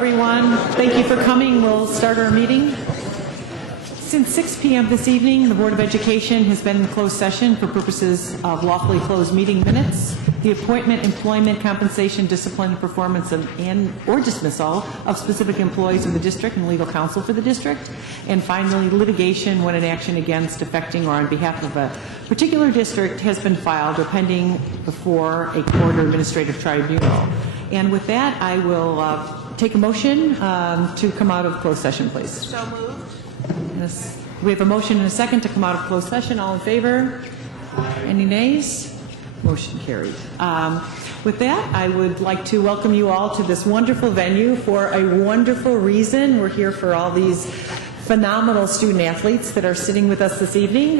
everyone. Thank you for coming. We'll start our meeting. Since 6 p.m. this evening, the Board of Education has been in closed session for purposes of lawfully closed meeting minutes, the appointment, employment, compensation, discipline, performance, or dismissal of specific employees of the district and legal counsel for the district, and finally, litigation when an action against, affecting, or on behalf of a particular district has been filed or pending before a court or administrative tribunal. And with that, I will take a motion to come out of closed session, please. So moved. Yes. We have a motion and a second to come out of closed session. All in favor? Any nays? Motion carried. With that, I would like to welcome you all to this wonderful venue for a wonderful reason. We're here for all these phenomenal student athletes that are sitting with us this evening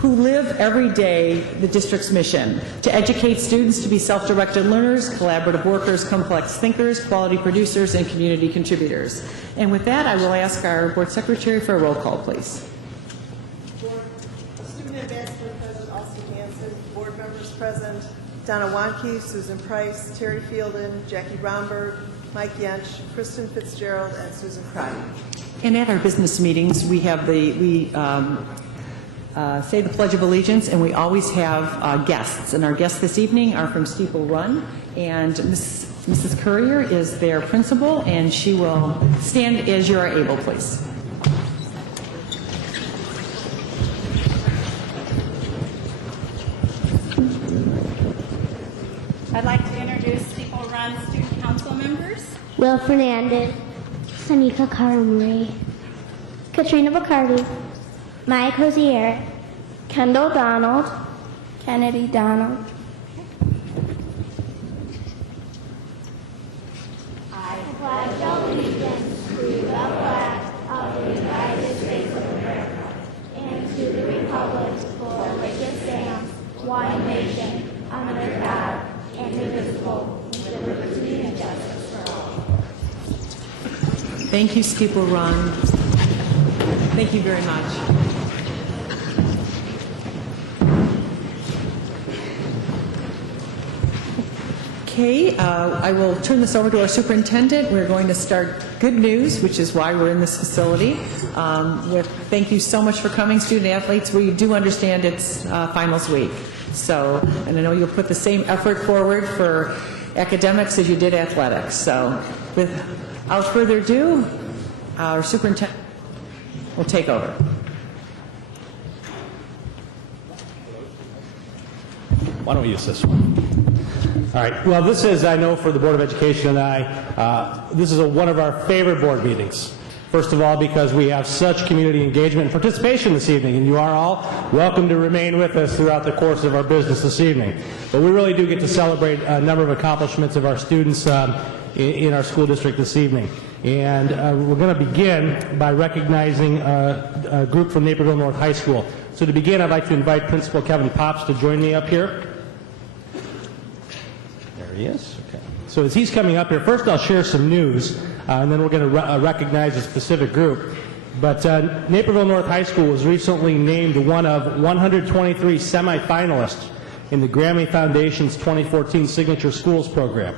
who live every day the district's mission to educate students to be self-directed learners, collaborative workers, complex thinkers, quality producers, and community contributors. And with that, I will ask our board secretary for a roll call, please. Board Student Ambassador President Austin Hansen, board members present, Donna Wanke, Susan Price, Terry Fielden, Jackie Romberg, Mike Yench, Kristen Fitzgerald, and Susan Crotty. And at our business meetings, we have we say the Pledge of Allegiance, and we always have guests. And our guests this evening are from Steeple Run, and Mrs. Courier is their principal, and she will stand as you are able, please. I'd like to introduce Steeple Run student council members. Will Fernandez, Sanika Karamuri, Katrina Bacardi, Maya Cozier, Kendall Donald, Kennedy Donald. I pledge allegiance to the flag of the United States of America and to the republic for which it stands, one nation, under God, indivisible, with liberty and justice for all. Thank you, Steeple Run. Thank you very much. Okay, I will turn this over to our superintendent. We're going to start good news, which is why we're in this facility. Thank you so much for coming, student athletes. We do understand it's finals week. So, and I know you'll put the same effort forward for academics as you did athletics. So, without further ado, our superintendent will take over. Why don't we use this one? All right. Well, this is, I know for the Board of Education and I, this is one of our favorite board meetings. First of all, because we have such community engagement and participation this evening, and you are all welcome to remain with us throughout the course of our business this evening. But we really do get to celebrate a number of accomplishments of our students in our school district this evening. And we're going to begin by recognizing a group from Naperville North High School. So to begin, I'd like to invite Principal Kevin Pops to join me up here. There he is. Okay. So as he's coming up here, first I'll share some news, and then we're going to recognize a specific group. But Naperville North High School was recently named one of 123 semifinalists in the Grammy Foundation's 2014 Signature Schools program.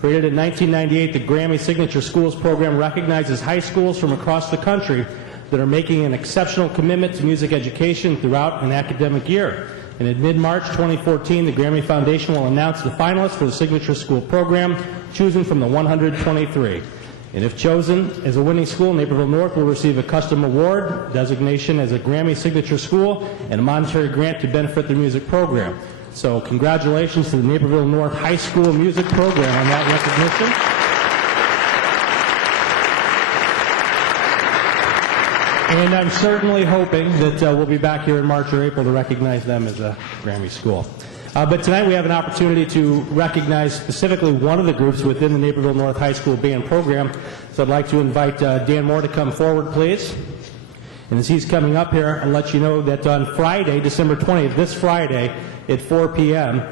Created in 1998, the Grammy Signature Schools program recognizes high schools from across the country that are making an exceptional commitment to music education throughout an academic year. And in mid-March 2014, the Grammy Foundation will announce the finalists for the Signature School program, chosen from the 123. And if chosen as a winning school, Naperville North will receive a custom award, designation as a Grammy Signature School, and a monetary grant to benefit their music program. So congratulations to the Naperville North High School Music Program on that recognition. And I'm certainly hoping that we'll be back here in March or April to recognize them as a Grammy school. But tonight we have an opportunity to recognize specifically one of the groups within the Naperville North High School band program. So I'd like to invite Dan Moore to come forward, please. And as he's coming up here, I'll let you know that on Friday, December 20th, this Friday at 4 p.m.,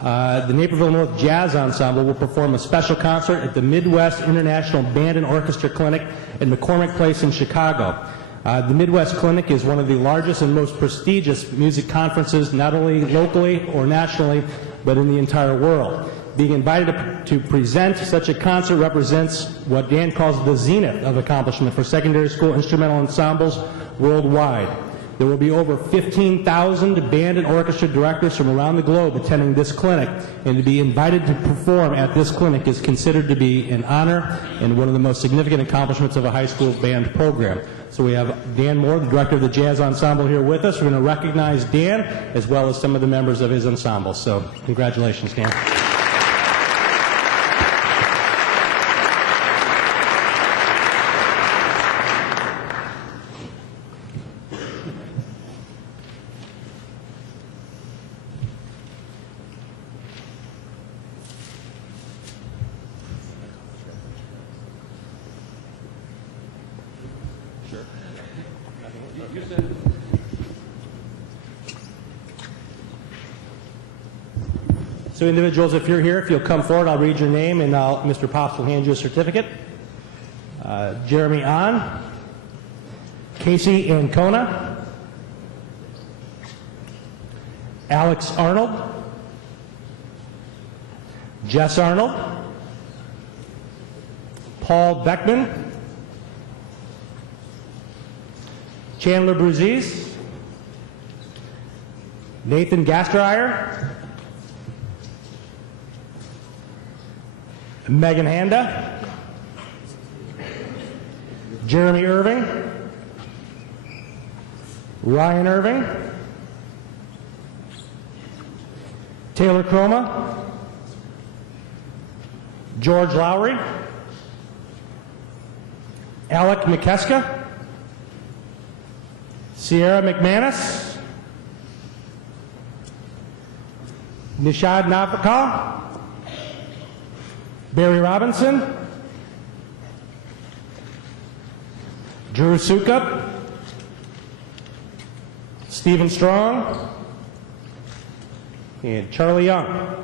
the Naperville North Jazz Ensemble will perform a special concert at the Midwest International Band and Orchestra Clinic at McCormick Place in Chicago. The Midwest Clinic is one of the largest and most prestigious music conferences, not only locally or nationally, but in the entire world. being invited to present such a concert represents what Dan calls the zenith of accomplishment for secondary school instrumental ensembles worldwide. There will be over 15,000 band and orchestra directors from around the globe attending this clinic, and to be invited to perform at this clinic is considered to be an honor and one of the most significant accomplishments of a high school band program. So we have Dan Moore, the director of the jazz ensemble, here with us. We're going to recognize Dan as well as some of the members of his ensemble. So congratulations, Dan. So individuals, if you're here, if you'll come forward, I'll read your name, and Mr. Pops will hand you a certificate. Jeremy Ahn, Casey Ancona, Alex Arnold, Jess Arnold, Paul Beckman, Chandler Bruzis, Nathan Gasteyer, Megan Handa, Jeremy Irving, Ryan Irving, Taylor Croma, George Lowry, Alec McKeska, Sierra McManus, Nishad Navakal, Barry Robinson, Drew Sukup, Stephen Strong, and Charlie Young.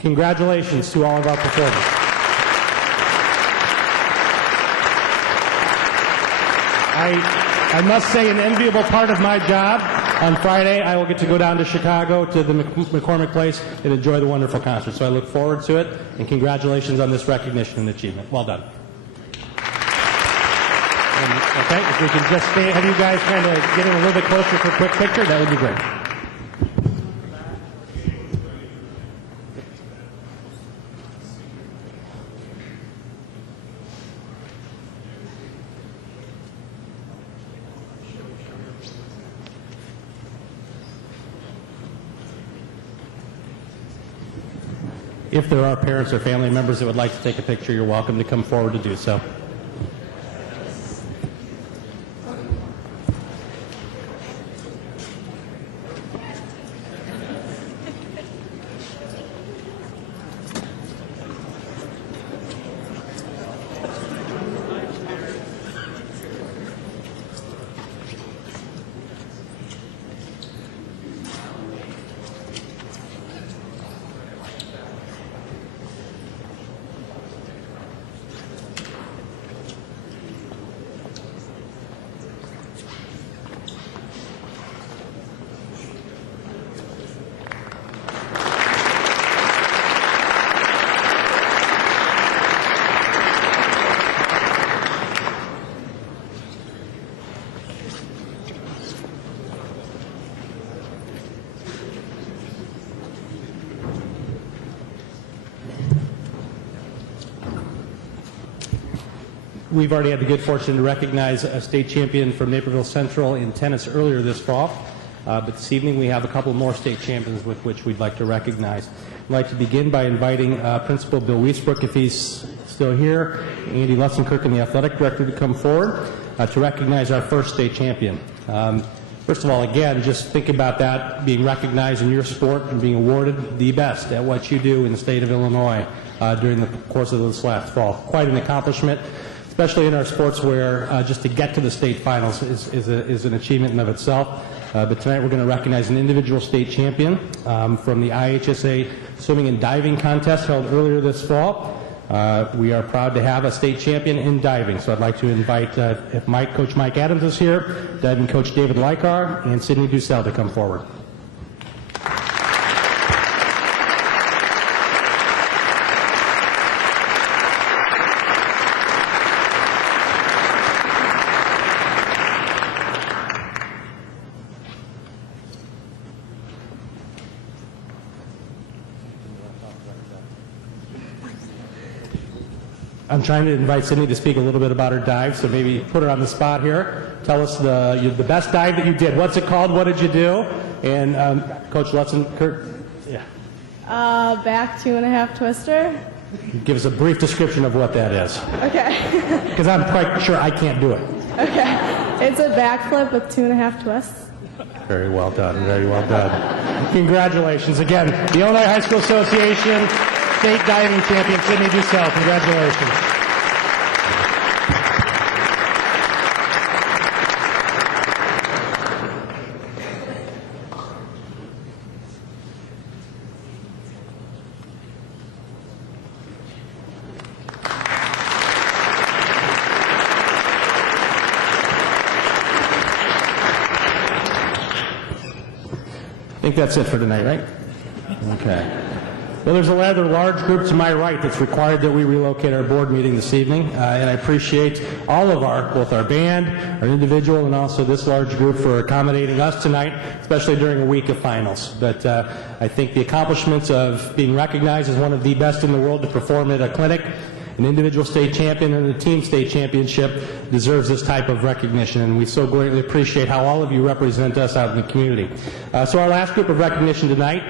Congratulations to all of our performers. I must say, an enviable part of my job, on Friday I will get to go down to Chicago to the McCormick Place and enjoy the wonderful concert. So I look forward to it, and congratulations on this recognition and achievement. Well done. And, okay, if we can just stay, have you guys kind of get in a little bit closer for a quick picture, that would be great. If there are parents or family members that would like to take a picture, you're welcome to come forward to do so. We've already had the good fortune to recognize a state champion from Naperville Central in tennis earlier this fall. But this evening we have a couple more state champions with which we'd like to recognize. I'd like to begin by inviting Principal Bill Wiesbrook, if he's still here, Andy Lussenkirk, and the athletic director to come forward to recognize our first state champion. First of all, again, just think about that, being recognized in your sport and being awarded the best at what you do in the state of Illinois during the course of this last fall. Quite an accomplishment, especially in our sports where just to get to the state finals is an achievement in of itself. But tonight we're going to recognize an individual state champion from the IHSA swimming and diving contest held earlier this fall. We are proud to have a state champion in diving, so I'd like to invite, if Coach Mike Adams is here, diving coach David Lykar and Sidney Dussel to come forward. I'm trying to invite Sydney to speak a little bit about her dive, so maybe put her on the spot here. Tell us the best dive that you did. What's it called? What did you do? And Coach Lutzen, Kurt, yeah. Back 2.5 twister. Give us a brief description of what that is. Okay. Because I'm quite sure I can't do it. Okay. It's a backflip with 2.5 twists. Very well done. Very well done. Congratulations. Again, the Illinois High School Association State Diving Champion, Sydney Dussel. Congratulations. I think that's it for tonight, right? Okay. Well, there's a rather large group to my right that's required that we relocate our board meeting this evening, and I appreciate all of both our band, our individual, and also this large group for accommodating us tonight, especially during a week of finals. But I think the accomplishments of being recognized as one of the best in the world to perform at a clinic, an individual state champion and a team state championship deserves this type of recognition, and we so greatly appreciate how all of you represent us out in the community. So our last group of recognition tonight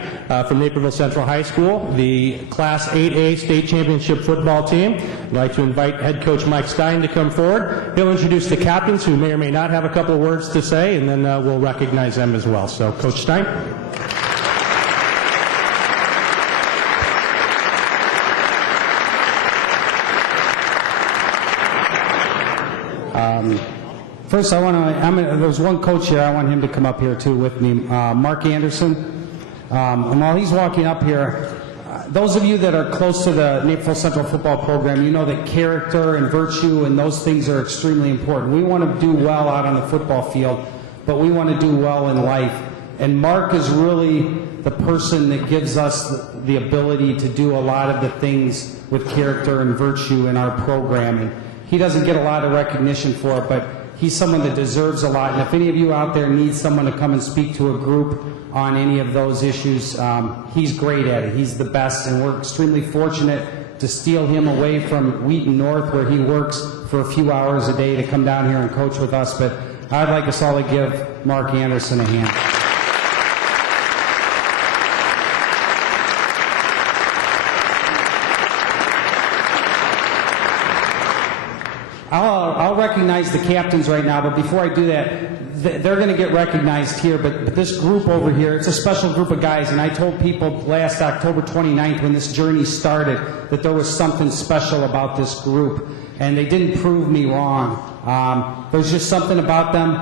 from Naperville Central High School, the Class 8A state championship football team. I'd like to invite head coach Mike Stein to come forward. He'll introduce the captains who may or may not have a couple of words to say, and then we'll recognize them as well. So Coach Stein. First, there's one coach here, I want him to come up here too with me, Mark Anderson. And while he's walking up here, those of you that are close to the Naperville Central football program, you know that character and virtue and those things are extremely important. We want to do well out on the football field, but we want to do well in life. And Mark is really the person that gives us the ability to do a lot of the things with character and virtue in our program. And he doesn't get a lot of recognition for it, but he's someone that deserves a lot. And if any of you out there need someone to come and speak to a group on any of those issues, he's great at it. He's the best, and we're extremely fortunate to steal him away from Wheaton North, where he works for a few hours a day, to come down here and coach with us. But I'd like us all to give Mark Anderson a hand. I'll recognize the captains right now, but before I do that, they're going to get recognized here, but this group over here, it's a special group of guys, and I told people last October 29th when this journey started that there was something special about this group, and they didn't prove me wrong. There's just something about them.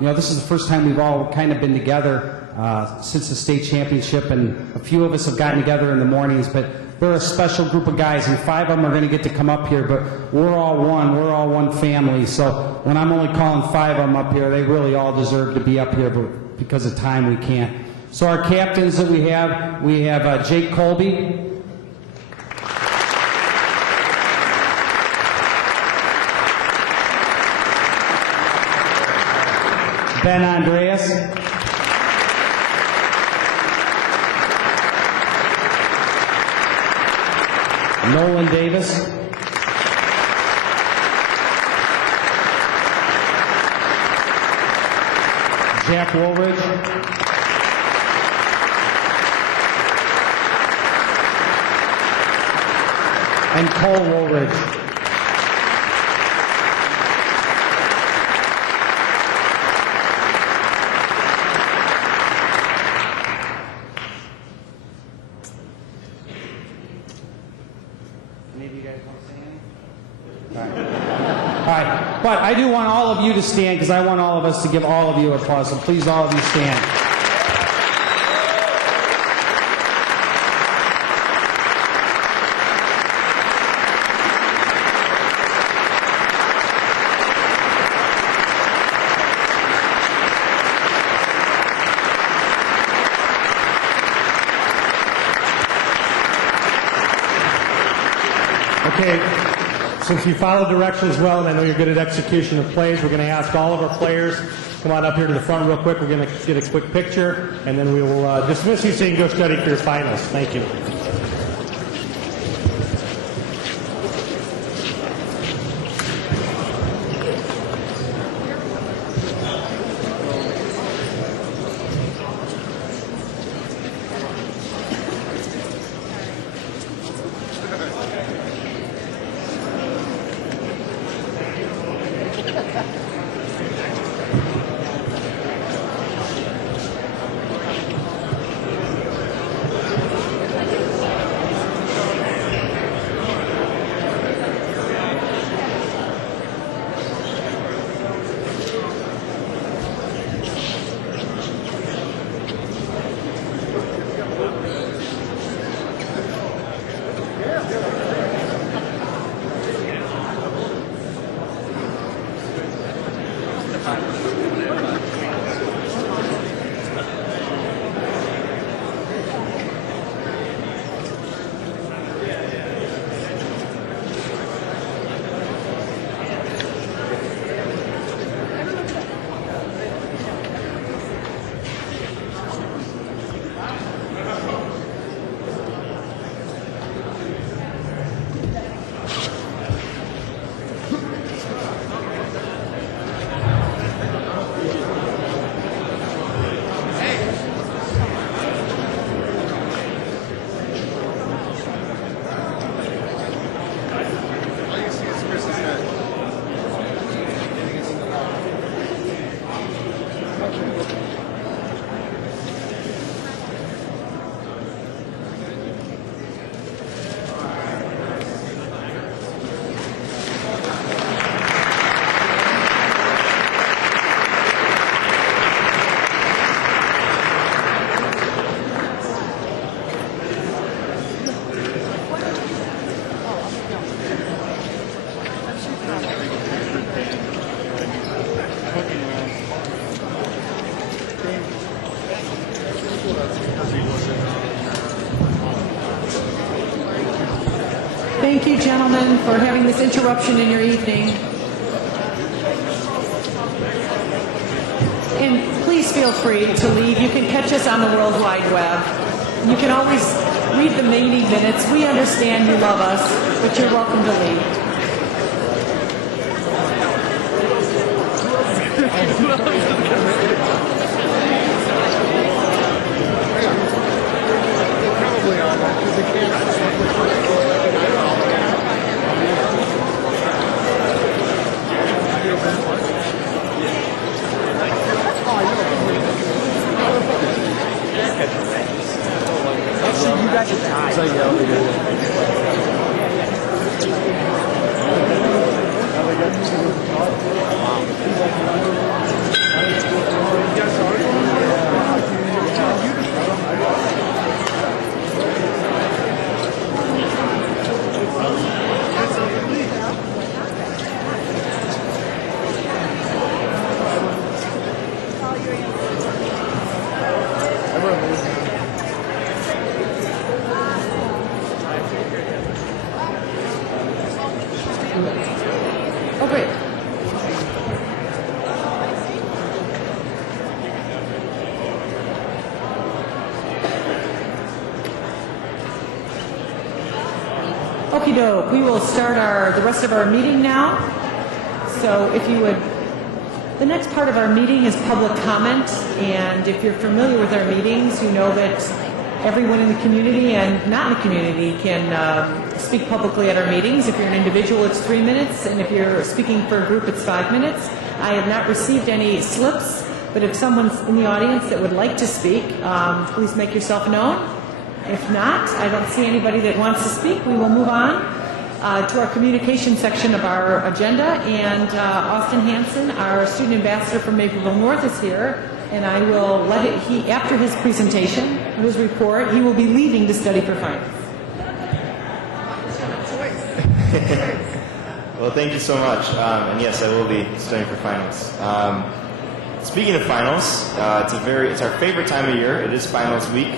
This is the first time we've all kind of been together since the state championship, and a few of us have gotten together in the mornings, but they're a special group of guys, and 5 of them are going to get to come up here, but we're all one family. So when I'm only calling 5 of them up here, they really all deserve to be up here, but because of time we can't. So our captains that we have Jake Colby, Ben Andreas, Nolan Davis, Jack Woolridge, and Cole Woolridge. But I do want all of you to stand, because I want all of us to give all of you applause. So please, all of you stand. Okay. Since you followed directions well, and I know you're good at execution of plays, we're going to ask all of our players to come on up here to the front real quick. We're going to get a quick picture, and then we will dismiss you so you can go study for your finals. Thank you. Thank you, gentlemen, for having this interruption in your evening. And please feel free to leave. You can catch us on the World Wide Web. You can always read the meeting minutes. We understand you love us, but you're welcome to leave. Oh, great. Okie doke. We will start the rest of our meeting now. So if you would, the next part of our meeting is public comment, and if you're familiar with our meetings, you know that everyone in the community and not in the community can speak publicly at our meetings. If you're an individual, it's 3 minutes, and if you're speaking for a group, it's 5 minutes. I have not received any slips, but if someone's in the audience that would like to speak, please make yourself known. If not, I don't see anybody that wants to speak. We will move on to our communication section of our agenda, and Austin Hanson, our student ambassador from Naperville North, is here, and I will let after his presentation, his report, he will be leaving to study for finals. Well, thank you so much, and yes, I will be studying for finals. Speaking of finals, it's our favorite time of year. It is finals week.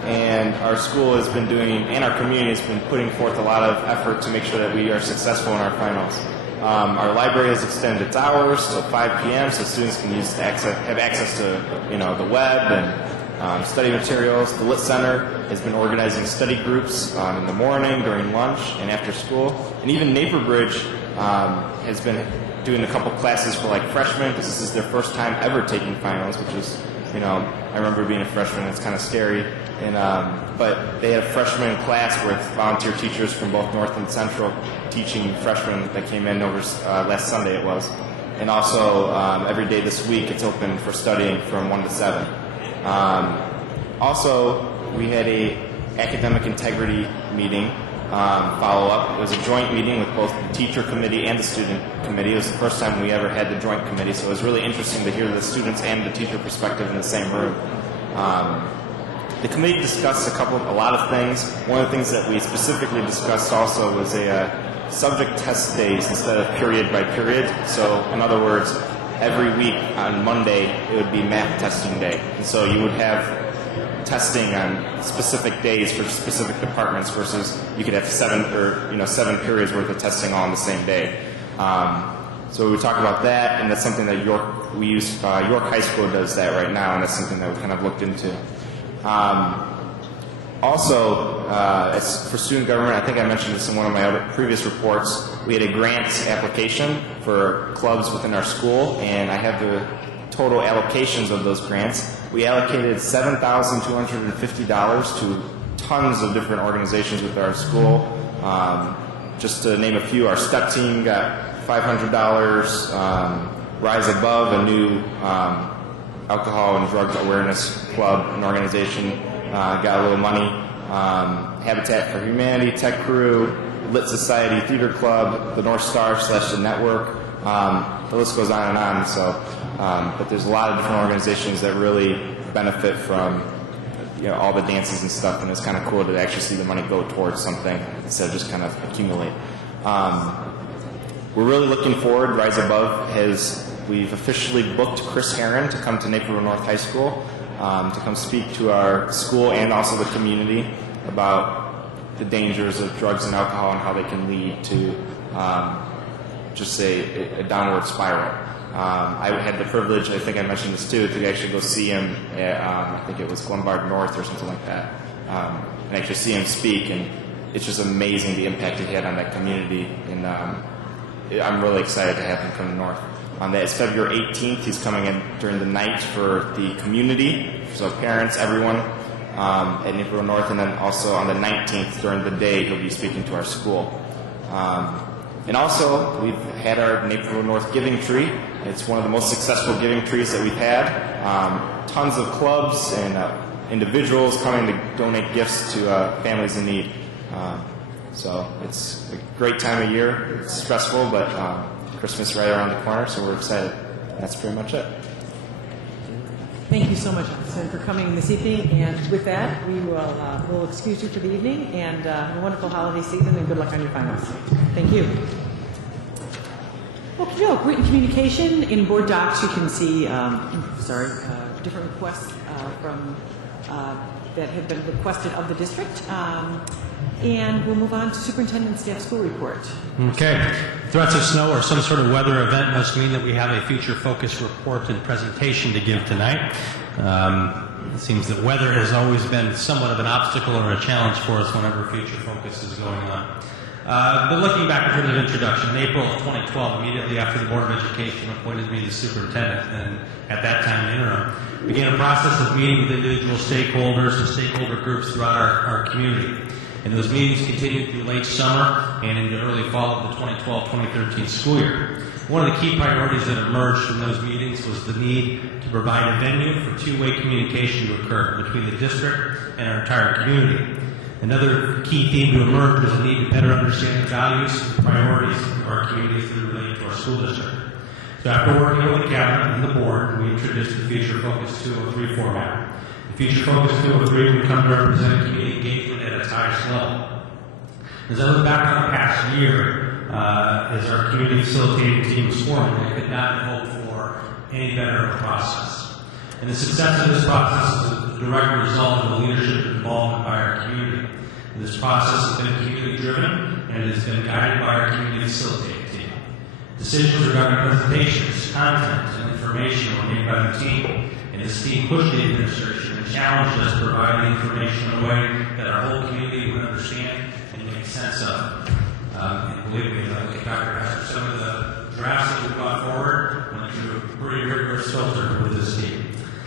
And our school has been doing, and our community has been putting forth a lot of effort to make sure that we are successful in our finals. Our library has extended its hours till 5 p.m. so students can have access to the web and study materials. The Lit Center has been organizing study groups in the morning, during lunch, and after school. And even Naper Bridge has been doing a couple classes for freshmen, because this is their first time ever taking finals, which is, I remember being a freshman, it's kind of scary. And, but they had a freshman class with volunteer teachers from both North and Central teaching freshmen that came in over last Sunday it was. And also every day this week it's open for studying from 1 to 7. Also, we had a academic integrity meeting follow-up. It was a joint meeting with both the teacher committee and the student committee. It was the first time we ever had the joint committee, so it was really interesting to hear the students and the teacher perspective in the same room. The committee discussed a lot of things. One of the things that we specifically discussed also was a subject test days instead of period by period. So, in other words, every week on Monday it would be math testing day, and so you would have testing on specific days for specific departments versus you could have 7 periods worth of testing all on the same day. So we talked about that, and that's something that York High School does that right now, and that's something that we kind of looked into. Also, as for student government, I think I mentioned this in one of my other previous reports, we had a grant application for clubs within our school, and I have the total allocations of those grants. We allocated $7,250 to tons of different organizations with our school. Just to name a few, our STEP team got $500, Rise Above, a new alcohol and drug awareness club and organization, got a little money. Habitat for Humanity, Tech Crew, Lit Society, Theater Club, the North Star / the Network. The list goes on and on. So, but there's a lot of different organizations that really benefit from all the dances and stuff, and it's kind of cool to actually see the money go towards something instead of just kind of accumulate. We're really looking forward. Rise Above we've officially booked Chris Herron to come to Naperville North High School to come speak to our school and also the community about the dangers of drugs and alcohol and how they can lead to just a downward spiral. I had the privilege, I think I mentioned this too, to actually go see him at, I think it was Glenbard North or something like that, and actually see him speak, and it's just amazing the impact he had on that community, and I'm really excited to have him come north. It's February 18th. He's coming in during the night for the community, so parents, everyone at Naperville North, and then also on the 19th during the day he'll be speaking to our school. And also, we've had our Naperville North Giving Tree. It's one of the most successful giving trees that we've had. Tons of clubs and individuals coming to donate gifts to families in need. So it's a great time of year. It's stressful, but Christmas right around the corner, so we're excited. That's pretty much it. Thank you so much, Sen, for coming this evening. And with that, we'll excuse you for the evening, and have a wonderful holiday season, and good luck on your finals. Thank you. Okay, written communication. In board docs, you can see different requests that have been requested of the district. And we'll move on to superintendent staff school report. Okay. Threats of snow or some sort of weather event must mean that we have a future-focused report and presentation to give tonight. It seems that weather has always been somewhat of an obstacle or a challenge for us whenever future focus is going on. But looking back in terms of introduction, in April of 2012, immediately after the Board of Education appointed me the superintendent, and at that time interim, began a process of meeting with individual stakeholders and stakeholder groups throughout our community. And those meetings continued through late summer and into early fall of the 2012-2013 school year. One of the key priorities that emerged from those meetings was the need to provide a venue for two-way communication to occur between the district and our entire community. Another key theme to emerge was the need to better understand the values and priorities of our community as they relate to our school district. So after working with the cabinet and the board, we introduced the Future Focus 203 format. The Future Focus 203 would come to represent community engagement at its highest level. As I look back on the past year, as our community facilitating team was forming, I could not have hoped for any better of a process. And the success of this process is a direct result of the leadership and involvement by our community. And this process has been community-driven, and it has been guided by our community facilitating team. Decisions regarding presentations, content, and information were made by the team, and this team pushed the administration and challenged us to provide the information in a way that our whole community would understand and make sense of. And believe me, as I look back after some of the drafts that we brought forward, went through a pretty rigorous filter with this team.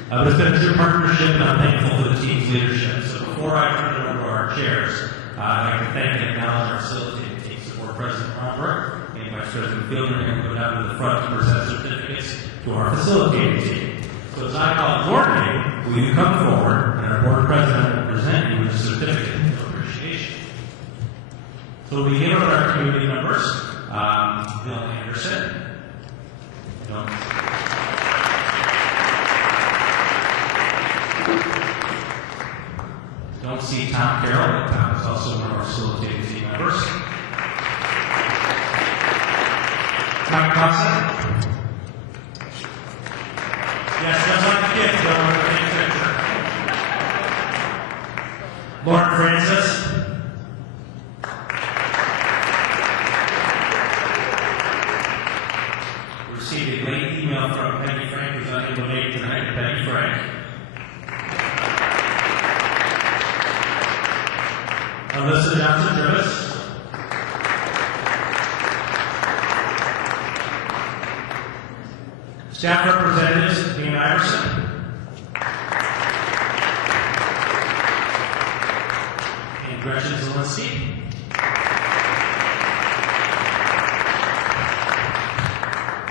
But it's been a true partnership, and I'm thankful for the team's leadership. So before I turn it over to our chairs, I'd like to thank and acknowledge our facilitating team, Board President Romberg and Vice President Fielder, and go down to the front to present certificates to our facilitating team. So as I call the board meeting, will you come forward, and our board president will present you with a certificate of appreciation. So we'll begin with our community members. Bill Anderson. Don't see Tom Carroll, but Tom is also one of our facilitating team members. Tom Carlson. Yes, just like the kids, don't want to take a picture. Lauren Francis. We received a late email from Peggy Frank, who's unable to make it tonight. Peggy Frank. Alyssa Johnson-Travis. Staff representatives, Dean Iverson. And Gretchen Zielinski.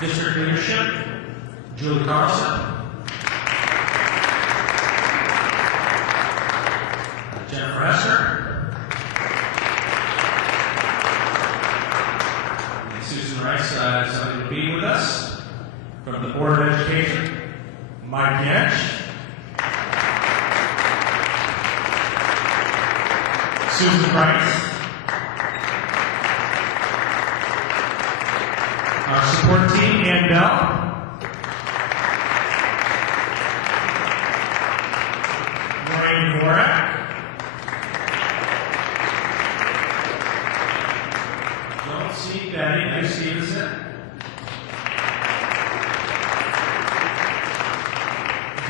District leadership, Julie Carlson. Jennifer Hester. And Susan Rice is something to be with us. From the Board of Education, Mike Yench. Susan Price. Our support team, Ann Bell. Maureen Dvorak.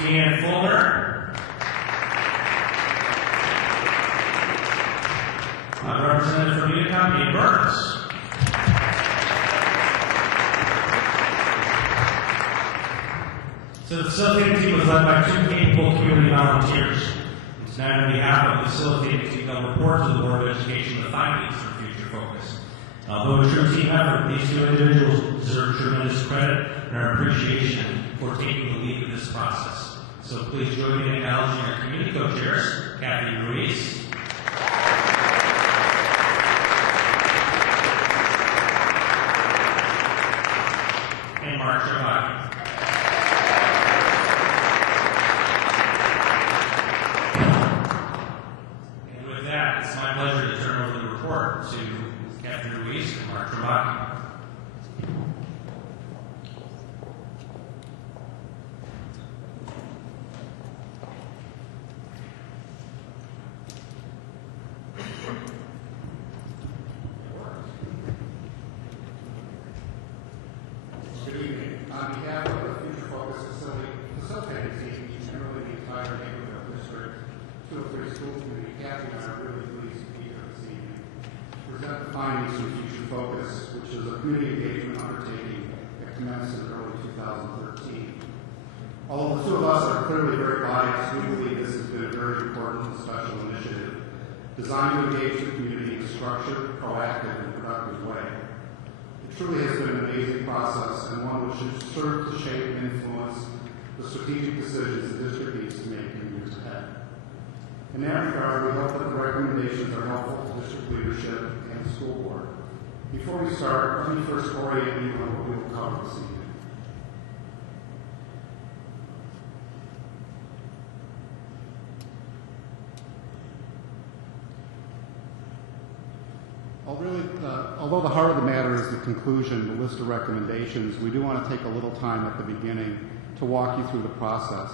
Deanne Fuller. Representative from Unicom, Dean Burns. So the facilitating team was led by two capable community volunteers. Tonight, on behalf of the facilitating team, they'll report to the Board of Education the findings for future focus. Although a true team effort, these two individuals deserve tremendous credit and our appreciation for taking the lead in this process. So please join me in acknowledging our community co-chairs, Kathy Ruiz, and Mark Shabaki. And with that, it's my pleasure to turn over the report to Kathy Ruiz and Mark Shabaki. Good evening. On behalf of the Future Focus facilitating team and really the entire neighborhood district, 203 school community, Kathy and I are really pleased to be here this evening to present the findings from Future Focus, which is a community engagement undertaking that commenced in early 2013. Although the two of us are clearly very biased, we believe this has been a very important and special initiative designed to engage the community in a structured, proactive, and productive way. It truly has been an amazing process and one which should serve to shape and influence the strategic decisions the district needs to make in the years ahead. In that regard, we hope that the recommendations are helpful to district leadership and the school board. Before we start, let me first orient you on what we will cover this evening. Although the heart of the matter is the conclusion, the list of recommendations, we do want to take a little time at the beginning to walk you through the process.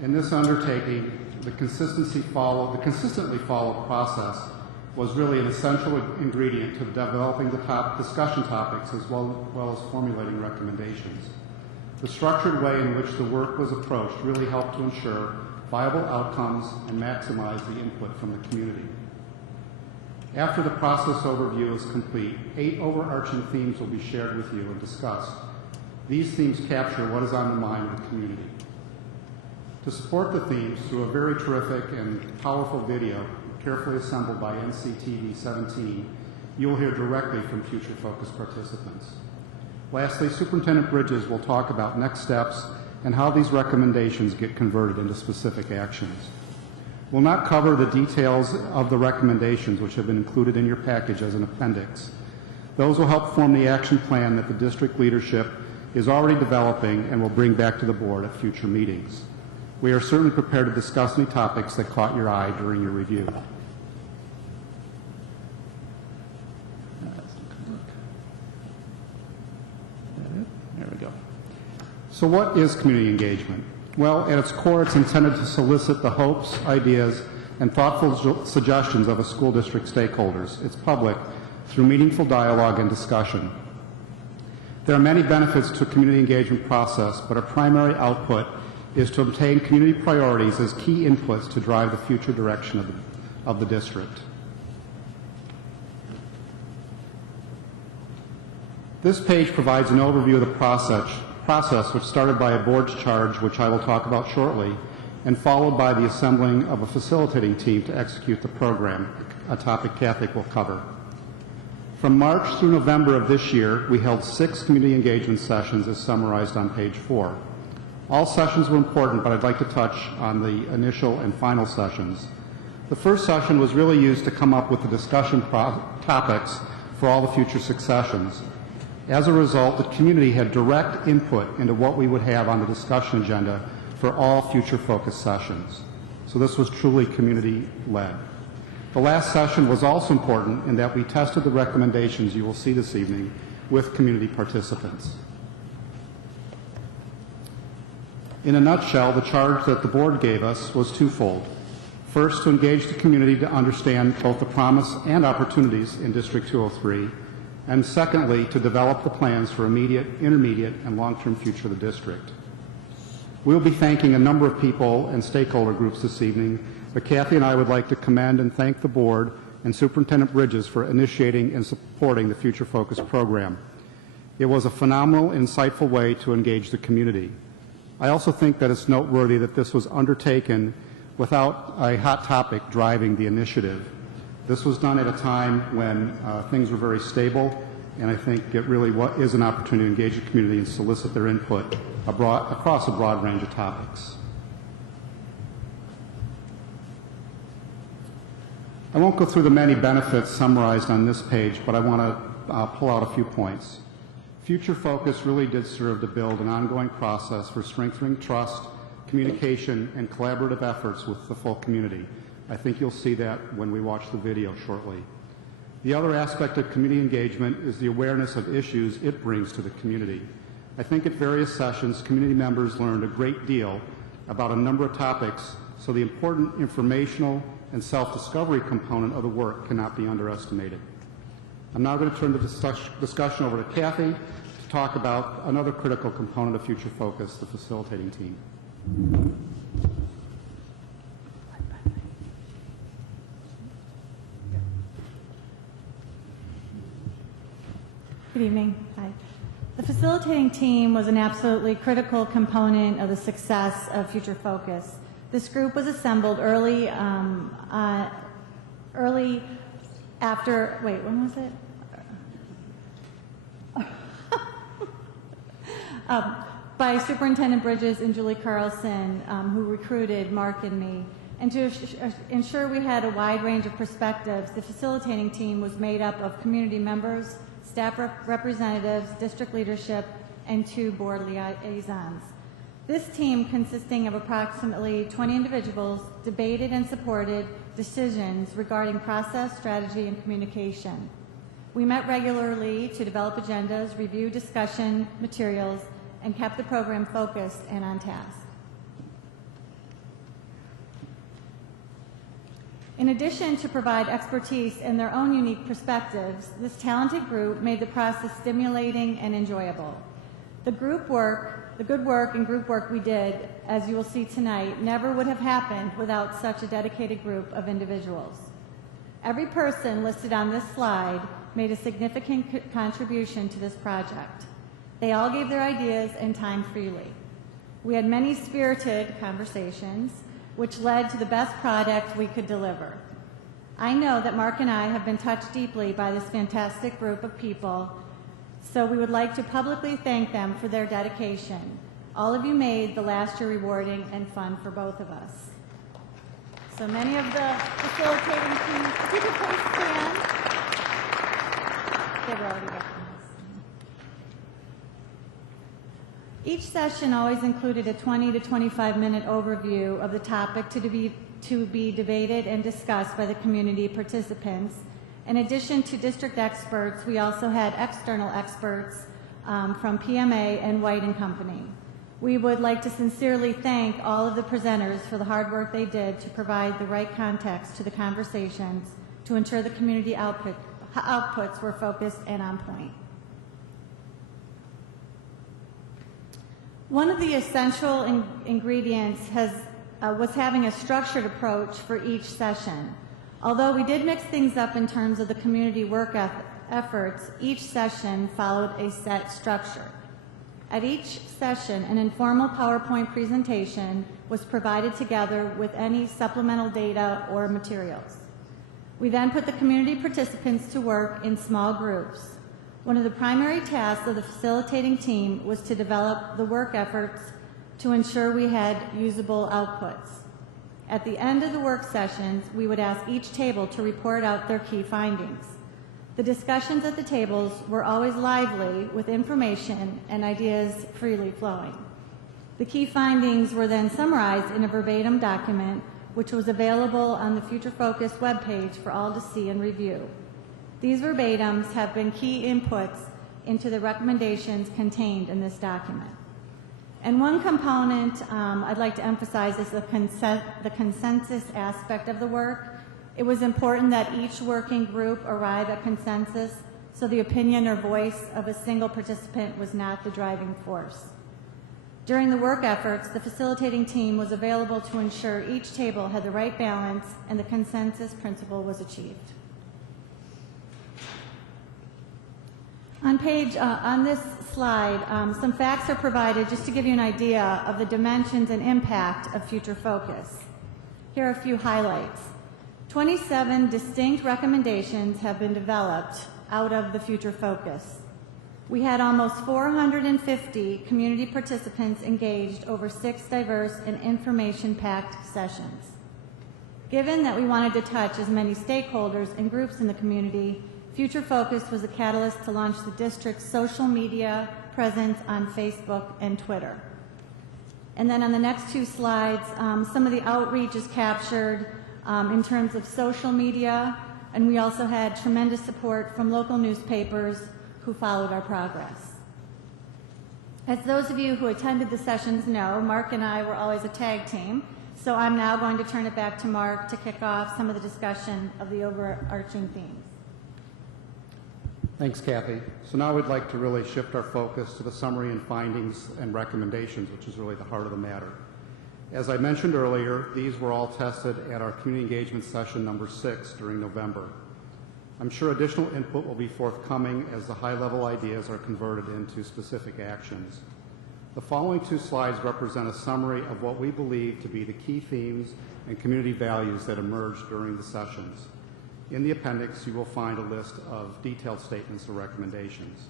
In this undertaking, the consistently followed process was really an essential ingredient to developing the top discussion topics as well as formulating recommendations. The structured way in which the work was approached really helped to ensure viable outcomes and maximize the input from the community. After the process overview is complete, 8 overarching themes will be shared with you and discussed. These themes capture what is on the mind of the community. To support the themes through a very terrific and powerful video carefully assembled by NCTV 17, you will hear directly from Future Focus participants. Lastly, Superintendent Bridges will talk about next steps and how these recommendations get converted into specific actions. We'll not cover the details of the recommendations which have been included in your package as an appendix. Those will help form the action plan that the district leadership is already developing and will bring back to the board at future meetings. We are certainly prepared to discuss any topics that caught your eye during your review. There we go. So what is community engagement? Well, at its core, it's intended to solicit the hopes, ideas, and thoughtful suggestions of a school district stakeholders, its public, through meaningful dialogue and discussion. There are many benefits to a community engagement process, but a primary output is to obtain community priorities as key inputs to drive the future direction of the district. This page provides an overview of the process which started by a board's charge, which I will talk about shortly, and followed by the assembling of a facilitating team to execute the program, a topic Kathy will cover. From March through November of this year, we held 6 community engagement sessions as summarized on page 4. All sessions were important, but I'd like to touch on the initial and final sessions. The first session was really used to come up with the discussion topics for all the future successions. As a result, the community had direct input into what we would have on the discussion agenda for all future focus sessions. So this was truly community-led. The last session was also important in that we tested the recommendations you will see this evening with community participants. In a nutshell, the charge that the board gave us was twofold. First, to engage the community to understand both the promise and opportunities in District 203, and secondly, to develop the plans for immediate, intermediate, and long-term future of the district. We'll be thanking a number of people and stakeholder groups this evening, but Kathy and I would like to commend and thank the board and Superintendent Bridges for initiating and supporting the Future Focus program. It was a phenomenal, insightful way to engage the community. I also think that it's noteworthy that this was undertaken without a hot topic driving the initiative. This was done at a time when things were very stable, and I think it really is an opportunity to engage the community and solicit their input across a broad range of topics. I won't go through the many benefits summarized on this page, but I want to pull out a few points. Future Focus really did serve to build an ongoing process for strengthening trust, communication, and collaborative efforts with the full community. I think you'll see that when we watch the video shortly. The other aspect of community engagement is the awareness of issues it brings to the community. I think at various sessions, community members learned a great deal about a number of topics, so the important informational and self-discovery component of the work cannot be underestimated. I'm now going to turn the discussion over to Kathy to talk about another critical component of Future Focus, the facilitating team. Good evening. Hi. The facilitating team was an absolutely critical component of the success of Future Focus. This group was assembled early after, wait, when was it? By Superintendent Bridges and Julie Carlson, who recruited Mark and me. And to ensure we had a wide range of perspectives, the facilitating team was made up of community members, staff representatives, district leadership, and 2 board liaisons. This team, consisting of approximately 20 individuals, debated and supported decisions regarding process, strategy, and communication. We met regularly to develop agendas, review discussion materials, and kept the program focused and on task. In addition to provide expertise and their own unique perspectives, this talented group made the process stimulating and enjoyable. The good work and group work we did, as you will see tonight, never would have happened without such a dedicated group of individuals. Every person listed on this slide made a significant contribution to this project. They all gave their ideas and time freely. We had many spirited conversations, which led to the best product we could deliver. I know that Mark and I have been touched deeply by this fantastic group of people, so we would like to publicly thank them for their dedication. All of you made the last year rewarding and fun for both of us. So many of the facilitating teams, if you could please stand. They were already recognized. Each session always included a 20 to 25-minute overview of the topic to be debated and discussed by the community participants. In addition to district experts, we also had external experts from PMA and White & Company. We would like to sincerely thank all of the presenters for the hard work they did to provide the right context to the conversations to ensure the community outputs were focused and on point. One of the essential ingredients was having a structured approach for each session. Although we did mix things up in terms of the community work efforts, each session followed a set structure. At each session, an informal PowerPoint presentation was provided together with any supplemental data or materials. We then put the community participants to work in small groups. One of the primary tasks of the facilitating team was to develop the work efforts to ensure we had usable outputs. At the end of the work sessions, we would ask each table to report out their key findings. The discussions at the tables were always lively, with information and ideas freely flowing. The key findings were then summarized in a verbatim document, which was available on the Future Focus webpage for all to see and review. These verbatims have been key inputs into the recommendations contained in this document. And one component I'd like to emphasize is the consensus aspect of the work. It was important that each working group arrive at consensus, so the opinion or voice of a single participant was not the driving force. During the work efforts, the facilitating team was available to ensure each table had the right balance and the consensus principle was achieved. On this slide, some facts are provided just to give you an idea of the dimensions and impact of Future Focus. Here are a few highlights. 27 distinct recommendations have been developed out of the Future Focus. We had almost 450 community participants engaged over 6 diverse and information-packed sessions. Given that we wanted to touch as many stakeholders and groups in the community, Future Focus was a catalyst to launch the district's social media presence on Facebook and Twitter. And then on the next 2 slides, some of the outreach is captured in terms of social media, and we also had tremendous support from local newspapers who followed our progress. As those of you who attended the sessions know, Mark and I were always a tag team, so I'm now going to turn it back to Mark to kick off some of the discussion of the overarching themes. Thanks, Kathy. So now we'd like to really shift our focus to the summary and findings and recommendations, which is really the heart of the matter. As I mentioned earlier, these were all tested at our community engagement session number 6 during November. I'm sure additional input will be forthcoming as the high-level ideas are converted into specific actions. The following 2 slides represent a summary of what we believe to be the key themes and community values that emerged during the sessions. In the appendix, you will find a list of detailed statements or recommendations.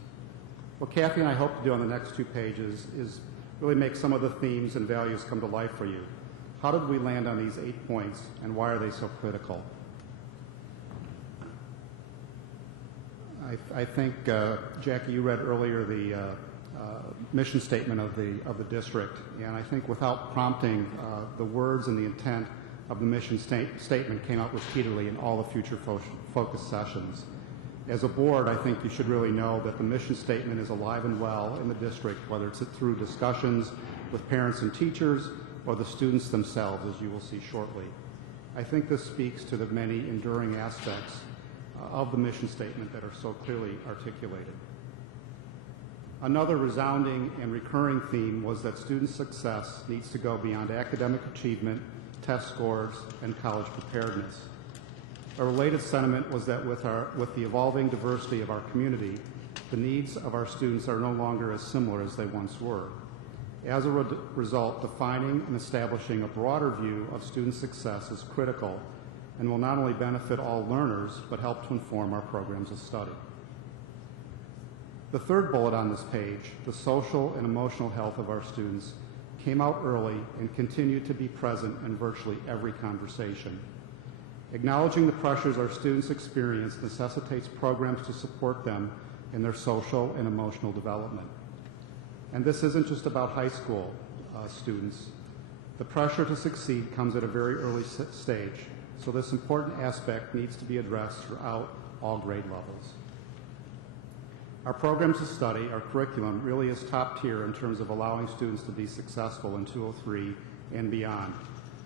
What Kathy and I hope to do on the next 2 pages is really make some of the themes and values come to life for you. How did we land on these 8 points, and why are they so critical? I think, Jackie, you read earlier the mission statement of the district, and I think without prompting, the words and the intent of the mission statement came out repeatedly in all the Future Focus sessions. As a board, I think you should really know that the mission statement is alive and well in the district, whether it's through discussions with parents and teachers or the students themselves, as you will see shortly. I think this speaks to the many enduring aspects of the mission statement that are so clearly articulated. Another resounding and recurring theme was that student success needs to go beyond academic achievement, test scores, and college preparedness. A related sentiment was that with the evolving diversity of our community, the needs of our students are no longer as similar as they once were. As a result, defining and establishing a broader view of student success is critical and will not only benefit all learners, but help to inform our programs of study. The third bullet on this page, the social and emotional health of our students, came out early and continued to be present in virtually every conversation. Acknowledging the pressures our students experience necessitates programs to support them in their social and emotional development. And this isn't just about high school students. The pressure to succeed comes at a very early stage, so this important aspect needs to be addressed throughout all grade levels. Our programs of study, our curriculum, really is top tier in terms of allowing students to be successful in 203 and beyond.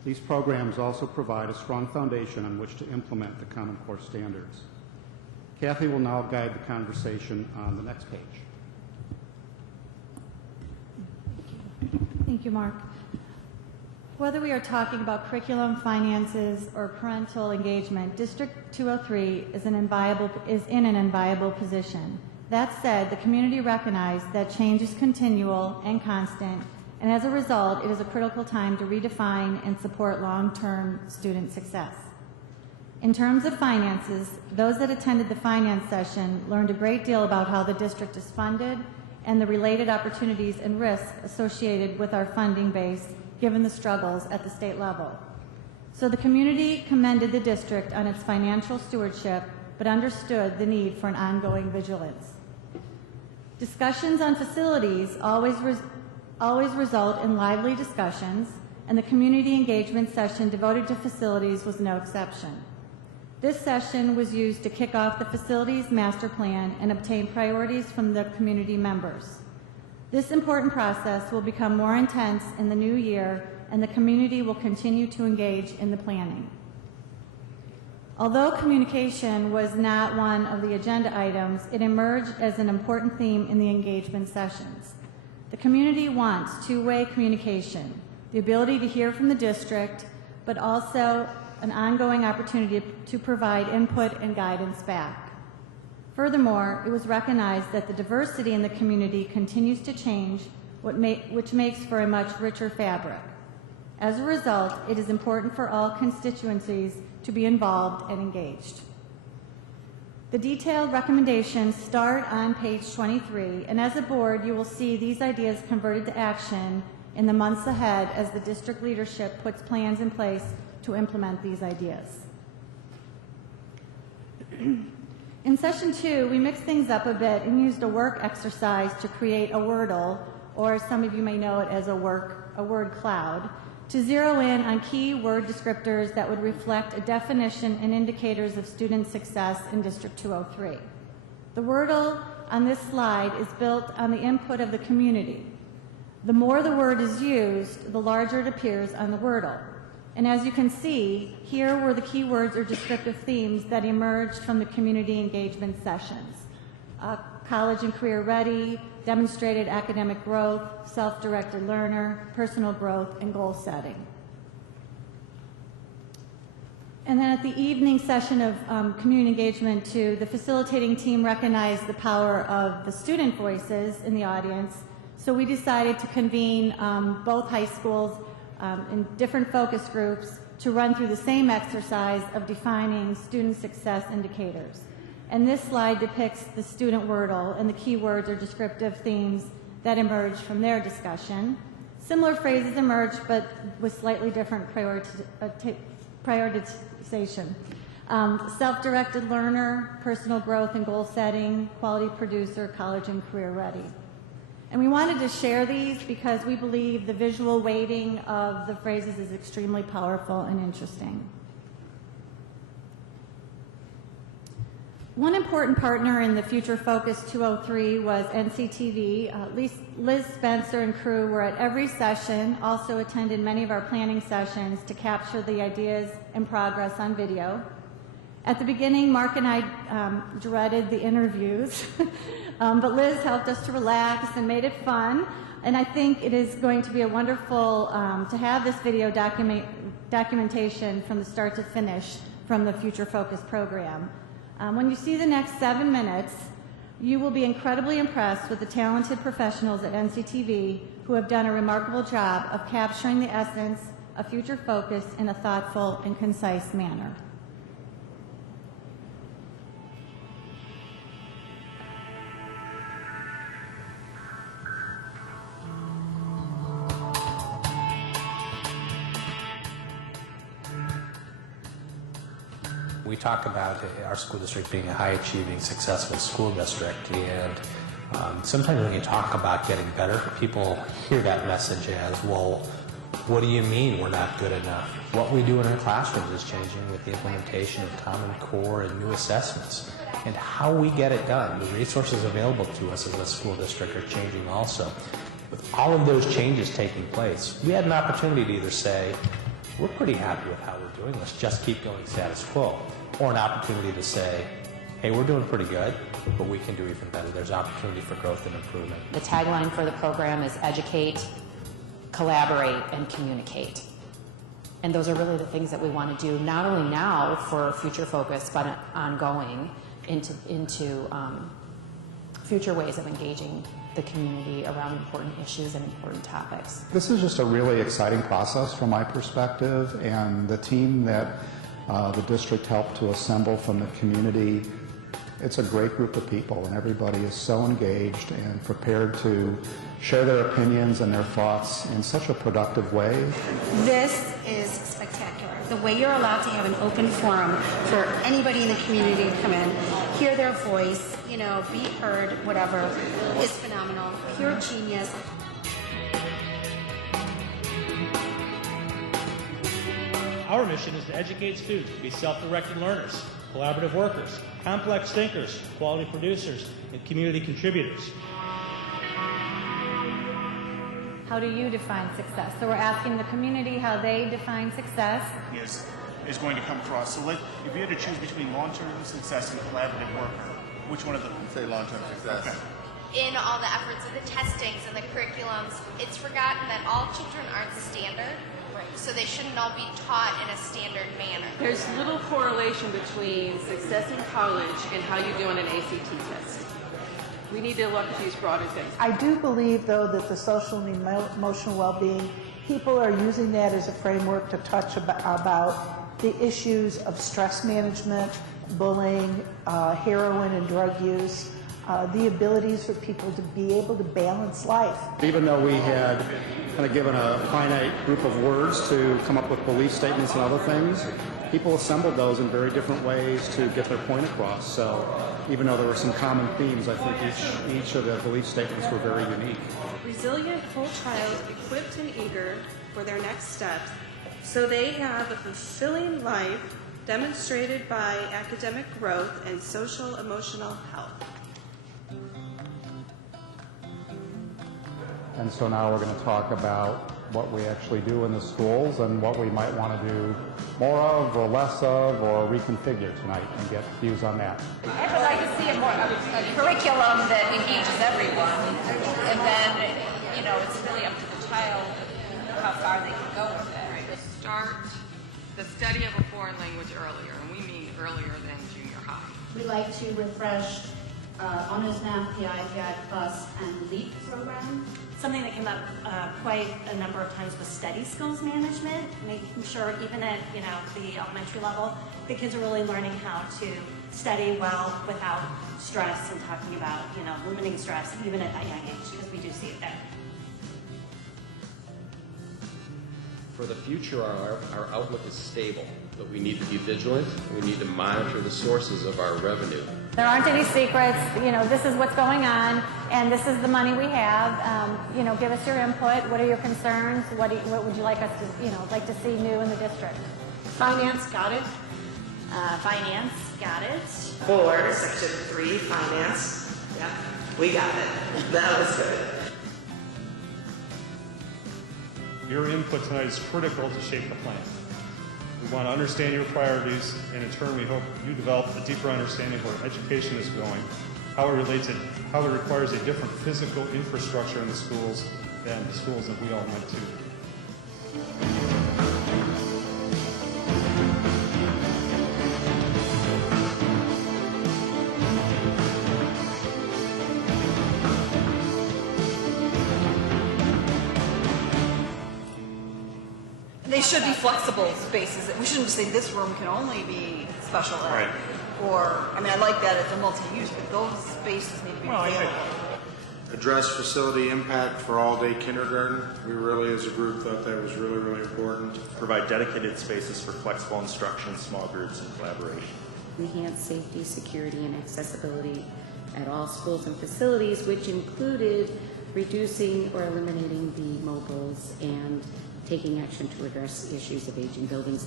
These programs also provide a strong foundation on which to implement the Common Core standards. Kathy will now guide the conversation on the next page. Thank you, Mark. Whether we are talking about curriculum, finances, or parental engagement, District 203 is in an enviable position. That said, the community recognized that change is continual and constant, and as a result, it is a critical time to redefine and support long-term student success. In terms of finances, those that attended the finance session learned a great deal about how the district is funded and the related opportunities and risks associated with our funding base given the struggles at the state level. So the community commended the district on its financial stewardship, but understood the need for an ongoing vigilance. Discussions on facilities always result in lively discussions, and the community engagement session devoted to facilities was no exception. This session was used to kick off the facilities master plan and obtain priorities from the community members. This important process will become more intense in the new year, and the community will continue to engage in the planning. Although communication was not one of the agenda items, it emerged as an important theme in the engagement sessions. The community wants two-way communication, the ability to hear from the district, but also an ongoing opportunity to provide input and guidance back. Furthermore, it was recognized that the diversity in the community continues to change, which makes for a much richer fabric. As a result, it is important for all constituencies to be involved and engaged. The detailed recommendations start on page 23, and as a board, you will see these ideas converted to action in the months ahead as the district leadership puts plans in place to implement these ideas. In session 2, we mixed things up a bit and used a work exercise to create a Wordle, or some of you may know it as a word cloud, to zero in on key word descriptors that would reflect a definition and indicators of student success in District 203. The Wordle on this slide is built on the input of the community. The more the word is used, the larger it appears on the Wordle. And as you can see, here were the keywords or descriptive themes that emerged from the community engagement sessions. College and career ready, demonstrated academic growth, self-directed learner, personal growth, and goal setting. And then at the evening session of community engagement 2, the facilitating team recognized the power of the student voices in the audience, so we decided to convene both high schools in different focus groups to run through the same exercise of defining student success indicators. And this slide depicts the student Wordle and the keywords or descriptive themes that emerged from their discussion. Similar phrases emerged, but with slightly different prioritization. Self-directed learner, personal growth and goal setting, quality producer, college and career ready. And we wanted to share these because we believe the visual weighting of the phrases is extremely powerful and interesting. One important partner in the Future Focus 203 was NCTV. Liz Spencer and crew were at every session, also attended many of our planning sessions to capture the ideas and progress on video. At the beginning, Mark and I dreaded the interviews, but Liz helped us to relax and made it fun. And I think it is going to be a wonderful to have this video documentation from the start to finish from the Future Focus program. When you see the next 7 minutes, you will be incredibly impressed with the talented professionals at NCTV who have done a remarkable job of capturing the essence of Future Focus in a thoughtful and concise manner. We talk about our school district being a high-achieving, successful school district, and sometimes when you talk about getting better, people hear that message as, well, what do you mean we're not good enough? What we do in our classrooms is changing with the implementation of Common Core and new assessments. And how we get it done, the resources available to us as a school district are changing also. With all of those changes taking place, we had an opportunity to either say, we're pretty happy with how we're doing, let's just keep going status quo. Or an opportunity to say, hey, we're doing pretty good, but we can do even better. There's opportunity for growth and improvement. The tagline for the program is educate, collaborate, and communicate. And those are really the things that we want to do, not only now for Future Focus, but ongoing into future ways of engaging the community around important issues and important topics. This is just a really exciting process from my perspective, and the team that the district helped to assemble from the community, it's a great group of people, and everybody is so engaged and prepared to share their opinions and their thoughts in such a productive way. This is spectacular. The way you're allowed to have an open forum for anybody in the community to come in, hear their voice, you know, be heard, whatever, is phenomenal. Pure genius. Our mission is to educate students to be self-directed learners, collaborative workers, complex thinkers, quality producers, and community contributors. How do you define success? So we're asking the community how they define success. Is going to come across. So if you had to choose between long-term success and collaborative worker, which one of them? I'd say long-term success. Okay. in all the efforts of the testings and the curriculums, it's forgotten that all children aren't standard, so they shouldn't all be taught in a standard manner. There's little correlation between success in college and how you do on an ACT test. We need to look at these broader things. I do believe, though, that the social and emotional well-being, people are using that as a framework to touch about the issues of stress management, bullying, heroin and drug use, the abilities for people to be able to balance life. Even though we had kind of given a finite group of words to come up with belief statements and other things, people assembled those in very different ways to get their point across. So even though there were some common themes, I think each of the belief statements were very unique. Resilient whole child equipped and eager for their next steps, so they have a fulfilling life demonstrated by academic growth and social emotional health. And so now we're going to talk about what we actually do in the schools and what we might want to do more of or less of or reconfigure tonight and get views on that. I would like to see a curriculum that engages everyone, and then, it's really up to the child how far they can go with it. Right. Start the study of a foreign language earlier, and we mean earlier than junior high. We like to refresh Honors Math, PI Plus, and LEAP program. Something that came up quite a number of times was study skills management, making sure even at the elementary level, the kids are really learning how to study well without stress and talking about limiting stress even at that young age, because we do see it there. For the future, our outlook is stable, but we need to be vigilant. We need to monitor the sources of our revenue. There aren't any secrets. This is what's going on, and this is the money we have. Give us your input. What are your concerns? What would you like us to, like to see new in the district? Finance, got it. Finance, got it. 4, Section 3, Finance. Yeah, we got it. That was good. Your input tonight is critical to shape the plan. We want to understand your priorities, and in turn, we hope you develop a deeper understanding of where education is going, how it requires a different physical infrastructure in the schools than the schools that we all went to. They should be flexible spaces. We shouldn't just say this room can only be special ed. Right. Or, I like that it's a multi-use, but those spaces need to be available. Address facility impact for all-day kindergarten. We really, as a group, thought that was really, really important. Provide dedicated spaces for flexible instruction, small groups, and collaboration. Enhance safety, security, and accessibility at all schools and facilities, which included reducing or eliminating the mobiles and taking action to address issues of aging buildings.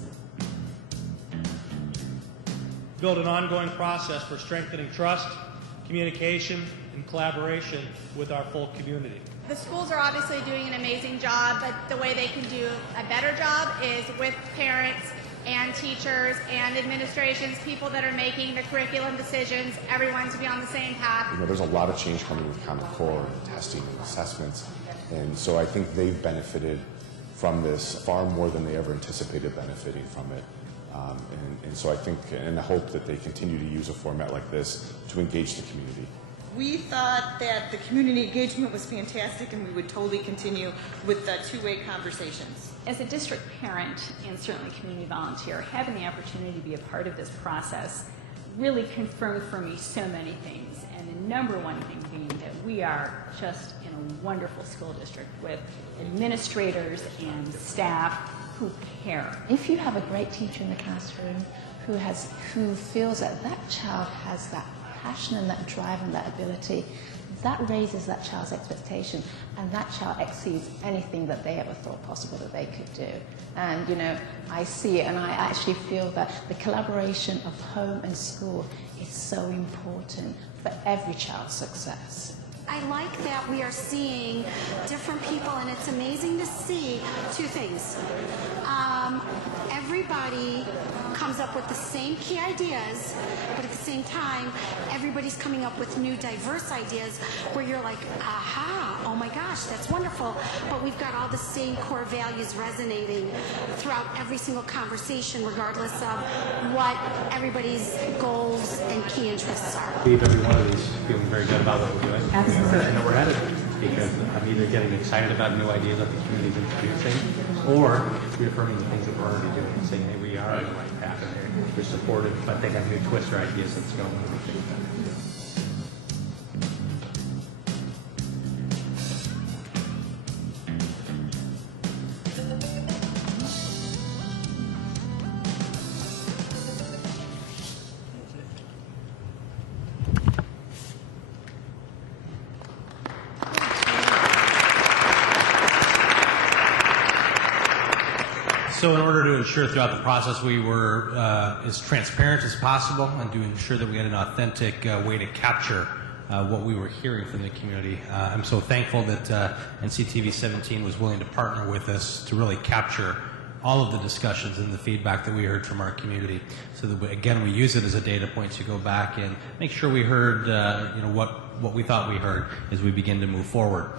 Build an ongoing process for strengthening trust, communication, and collaboration with our full community. The schools are obviously doing an amazing job, but the way they can do a better job is with parents and teachers and administrations, people that are making the curriculum decisions, everyone to be on the same path. There's a lot of change coming with Common Core and testing and assessments, and so I think they've benefited from this far more than they ever anticipated benefiting from it. And so I think and I hope that they continue to use a format like this to engage the community. We thought that the community engagement was fantastic, and we would totally continue with the two-way conversations. As a district parent and certainly community volunteer, having the opportunity to be a part of this process really confirmed for me so many things. And the number one thing being that we are just in a wonderful school district with administrators and staff who care. If you have a great teacher in the classroom who feels that that child has that passion and that drive and that ability, that raises that child's expectation, and that child exceeds anything that they ever thought possible that they could do. And I see it, and I actually feel that the collaboration of home and school is so important for every child's success. I like that we are seeing different people, and it's amazing to see two things. Everybody comes up with the same key ideas, but at the same time, everybody's coming up with new diverse ideas where you're like, aha, oh my gosh, that's wonderful. But we've got all the same core values resonating throughout every single conversation, regardless of what everybody's goals and key interests are. Leave every one of these feeling very good about what we're doing. Absolutely. And we're headed, because I'm either getting excited about new ideas that the community's introducing, or reaffirming the things that we're already doing, saying, hey, we are on the right path, and they're supportive, but they have new twists or ideas that's going on. So in order to ensure throughout the process we were as transparent as possible and to ensure that we had an authentic way to capture what we were hearing from the community, I'm so thankful that NCTV 17 was willing to partner with us to really capture all of the discussions and the feedback that we heard from our community, so that again we use it as a data point to go back and make sure we heard what we thought we heard as we begin to move forward.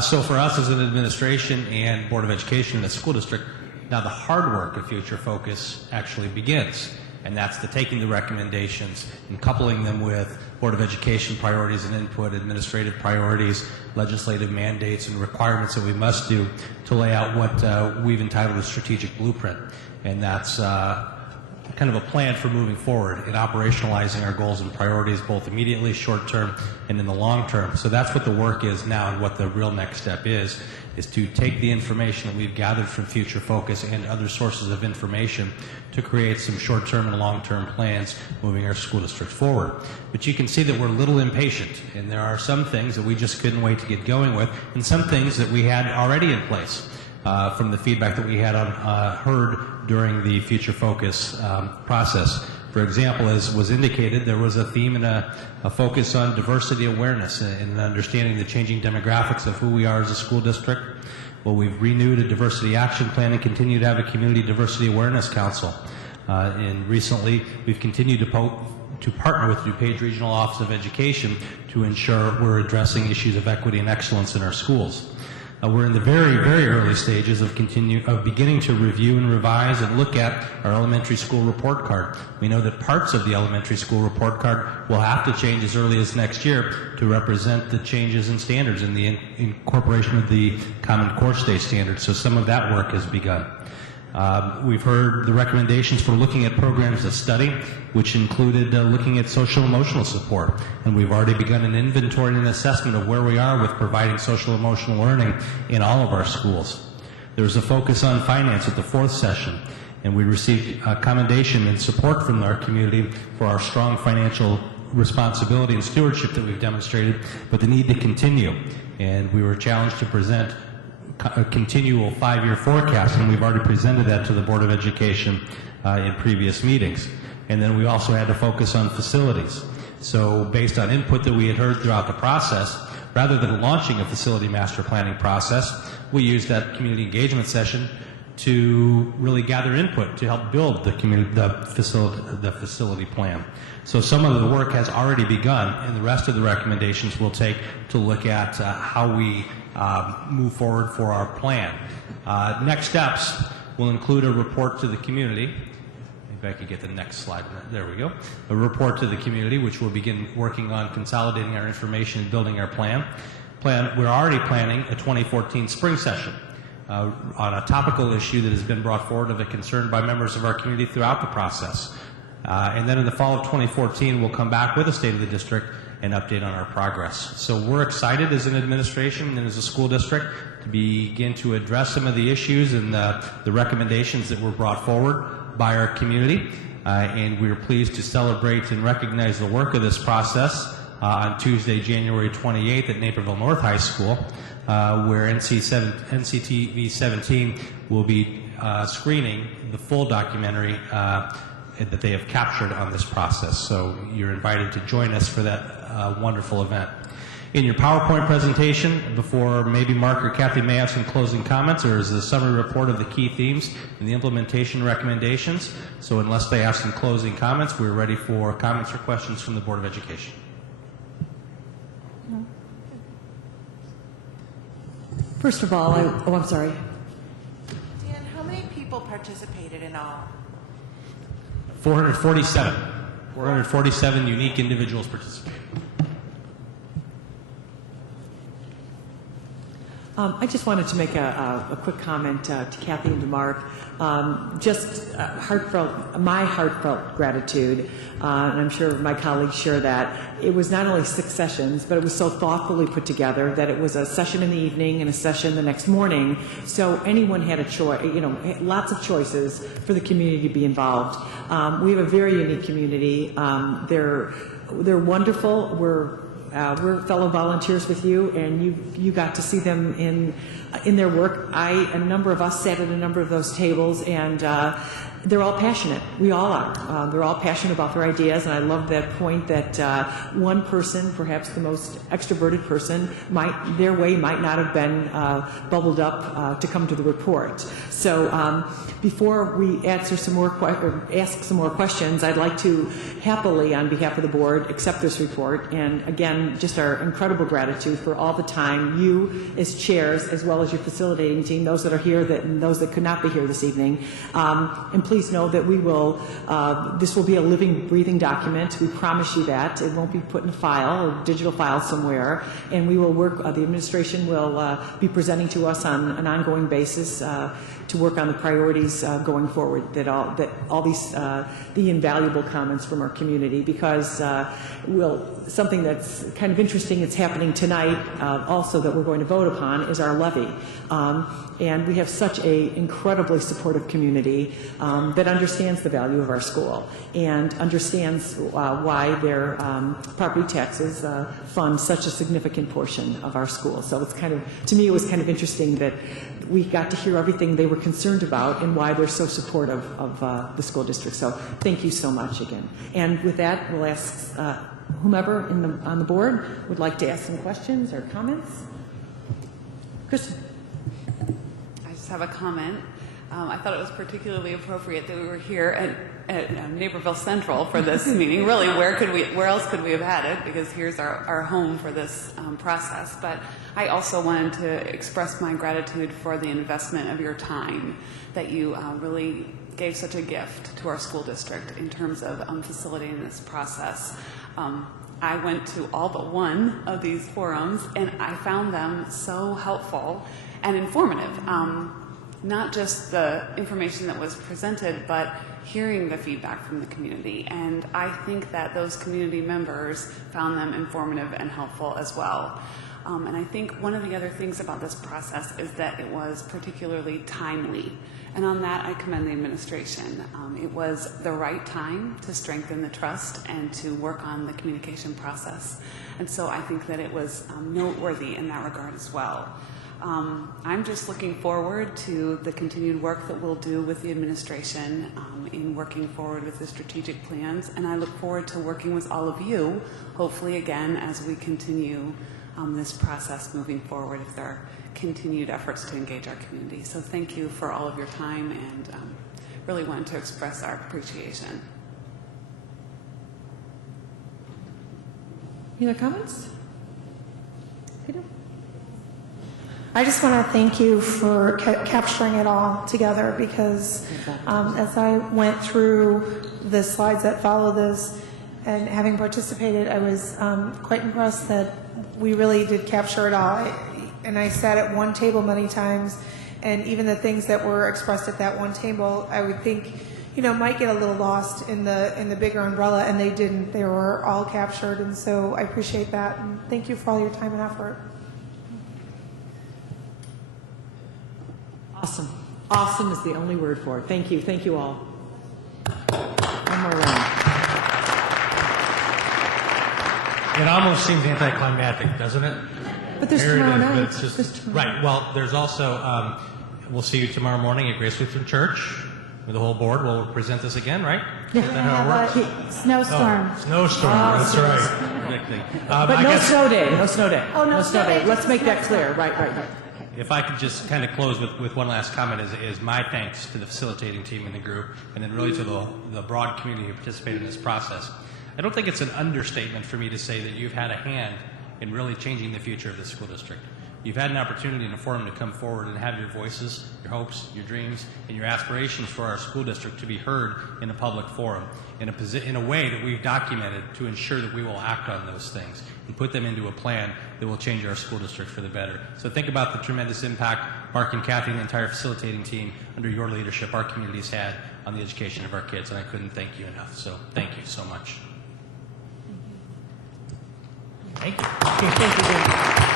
So for us as an administration and Board of Education in the school district, now the hard work of Future Focus actually begins, and that's the taking the recommendations and coupling them with Board of Education priorities and input, administrative priorities, legislative mandates and requirements that we must do to lay out what we've entitled a strategic blueprint. And that's kind of a plan for moving forward in operationalizing our goals and priorities, both immediately, short term, and in the long term. So that's what the work is now, and what the real next step is to take the information that we've gathered from Future Focus and other sources of information to create some short-term and long-term plans moving our school district forward. But you can see that we're a little impatient, and there are some things that we just couldn't wait to get going with, and some things that we had already in place from the feedback that we had heard during the Future Focus process. For example, as was indicated, there was a theme and a focus on diversity awareness and understanding the changing demographics of who we are as a school district. Well, we've renewed a diversity action plan and continue to have a community diversity awareness council. And recently, we've continued to partner with DuPage Regional Office of Education to ensure we're addressing issues of equity and excellence in our schools. We're in the very, very early stages of beginning to review and revise and look at our elementary school report card. We know that parts of the elementary school report card will have to change as early as next year to represent the changes in standards and the incorporation of the Common Core State standards. So some of that work has begun. We've heard the recommendations for looking at programs of study, which included looking at social emotional support. And we've already begun an inventory and assessment of where we are with providing social emotional learning in all of our schools. There was a focus on finance at the fourth session, and we received commendation and support from our community for our strong financial responsibility and stewardship that we've demonstrated, but the need to continue. And we were challenged to present a continual 5-year forecast, and we've already presented that to the Board of Education in previous meetings. And then we also had to focus on facilities. So based on input that we had heard throughout the process, rather than launching a facility master planning process, we used that community engagement session to really gather input to help build the facility plan. So some of the work has already begun, and the rest of the recommendations we'll take to look at how we move forward for our plan. Next steps will include a report to the community. Maybe I could get the next slide. There we go. A report to the community, which will begin working on consolidating our information and building our plan. We're already planning a 2014 spring session on a topical issue that has been brought forward of a concern by members of our community throughout the process. And then in the fall of 2014, we'll come back with a State of the District and update on our progress. So we're excited as an administration and as a school district to begin to address some of the issues and the recommendations that were brought forward by our community. And we're pleased to celebrate and recognize the work of this process on Tuesday, January 28th at Naperville North High School, where NCTV 17 will be screening the full documentary that they have captured on this process. So you're invited to join us for that wonderful event. in your PowerPoint presentation before maybe Mark or Kathy may have some closing comments, or is the summary report of the key themes and the implementation recommendations. So unless they have some closing comments, we're ready for comments or questions from the Board of Education. First of all, I'm sorry. Dan, how many people participated in all? 447. 447 unique individuals participated. I just wanted to make a quick comment to Kathy and to Mark. Just my heartfelt gratitude, and I'm sure my colleagues share that. It was not only 6 sessions, but it was so thoughtfully put together that it was a session in the evening and a session the next morning. So anyone had a choice, lots of choices for the community to be involved. We have a very unique community. They're wonderful. We're fellow volunteers with you, and you got to see them in their work. A number of us sat at a number of those tables, and they're all passionate. We all are. They're all passionate about their ideas, and I love that point that one person, perhaps the most extroverted person, their way might not have been bubbled up to come to the report. So before we answer some more ask some more questions, I'd like to happily, on behalf of the board, accept this report. And again, just our incredible gratitude for all the time you, as chairs, as well as your facilitating team, those that are here and those that could not be here this evening. And please know that we will, this will be a living, breathing document. We promise you that. It won't be put in a file, a digital file somewhere. And we will work, the administration will be presenting to us on an ongoing basis to work on the priorities going forward, that all these, the invaluable comments from our community, because something that's kind of interesting that's happening tonight also that we're going to vote upon is our levy. And we have such an incredibly supportive community that understands the value of our school and understands why their property taxes fund such a significant portion of our school. So it's kind of, to me, it was kind of interesting that we got to hear everything they were concerned about and why they're so supportive of the school district. So thank you so much again. And with that, we'll ask whomever on the board would like to ask some questions or comments. Kristen. I just have a comment. I thought it was particularly appropriate that we were here at Naperville Central for this meeting. Really, where else could we have had it? Because here's our home for this process. But I also wanted to express my gratitude for the investment of your time, that you really gave such a gift to our school district in terms of facilitating this process. I went to all but one of these forums, and I found them so helpful and informative. Not just the information that was presented, but hearing the feedback from the community. And I think that those community members found them informative and helpful as well. And I think one of the other things about this process is that it was particularly timely. And on that, I commend the administration. It was the right time to strengthen the trust and to work on the communication process. And so I think that it was noteworthy in that regard as well. I'm just looking forward to the continued work that we'll do with the administration in working forward with the strategic plans, and I look forward to working with all of you, hopefully again, as we continue this process moving forward with our continued efforts to engage our community. So thank you for all of your time, and really wanted to express our appreciation. Any other comments? Peter? I just want to thank you for capturing it all together, because as I went through the slides that follow this and having participated, I was quite impressed that we really did capture it all. And I sat at one table many times, and even the things that were expressed at that one table, I would think, might get a little lost in the bigger umbrella, and they didn't. They were all captured, and so I appreciate that. And thank you for all your time and effort. Awesome. Awesome is the only word for it. Thank you. Thank you all. One more round. It almost seems anticlimactic, doesn't it? But there's tomorrow night. It's just, right. Well, there's also, we'll see you tomorrow morning at Grace Lutheran Church. the whole board will present this again, right? Yeah, Is that how it works? snowstorm. Oh, snowstorm, that's right. Exactly. But I no guess snow day, no snow day. Oh, no snow day, Let's just make a that snow clear, storm. right. if I could just kind of close with one last comment is my thanks to the facilitating team in the group, and then really to the broad community who participated in this process. I don't think it's an understatement for me to say that you've had a hand in really changing the future of the school district. You've had an opportunity in a forum to come forward and have your voices, your hopes, your dreams, and your aspirations for our school district to be heard in a public forum in a way that we've documented to ensure that we will act on those things and put them into a plan that will change our school district for the better. So think about the tremendous impact Mark and Kathy and the entire facilitating team under your leadership our community's had on the education of our kids, and I couldn't thank you enough. So thank you so much. Thank you. Thank you, Dan.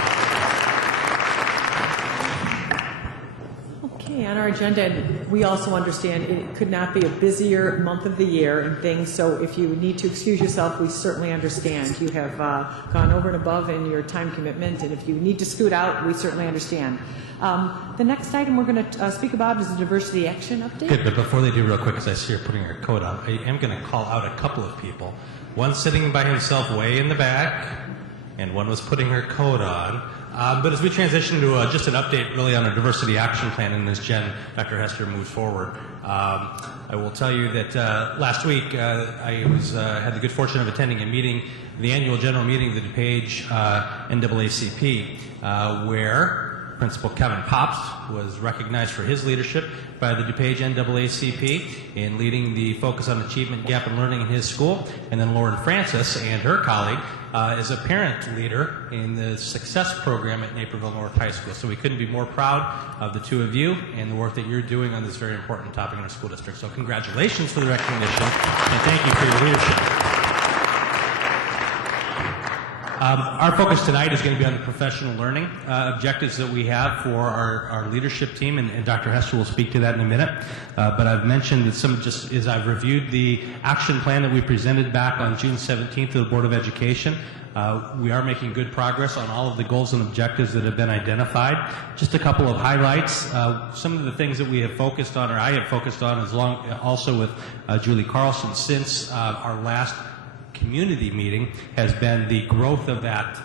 Okay, on our agenda, and we also understand it could not be a busier month of the year and things, so if you need to excuse yourself, we certainly understand. You have gone over and above in your time commitment, and if you need to scoot out, we certainly understand. The next item we're going to speak about is the diversity action update. Good, but before they do, real quick, as I see her putting her coat on, I am going to call out a couple of people. One sitting by himself way in the back, and one was putting her coat on. But as we transition to just an update really on our diversity action plan, and as Dr. Hester moves forward, I will tell you that last week I had the good fortune of attending a meeting, the annual general meeting of the DuPage NAACP, where Principal Kevin Pops was recognized for his leadership by the DuPage NAACP in leading the focus on achievement gap in learning in his school, and then Lauren Francis and her colleague is a parent leader in the success program at Naperville North High School. So we couldn't be more proud of the two of you and the work that you're doing on this very important topic in our school district. So congratulations for the recognition, and thank you for your leadership. Our focus tonight is going to be on the professional learning objectives that we have for our leadership team, and Dr. Hester will speak to that in a minute. But I've mentioned that just as I've reviewed the action plan that we presented back on June 17th to the Board of Education, we are making good progress on all of the goals and objectives that have been identified. Just a couple of highlights. Some of the things that we have focused on, or I have focused on, also with Julie Carlson since our last community meeting, has been the growth of that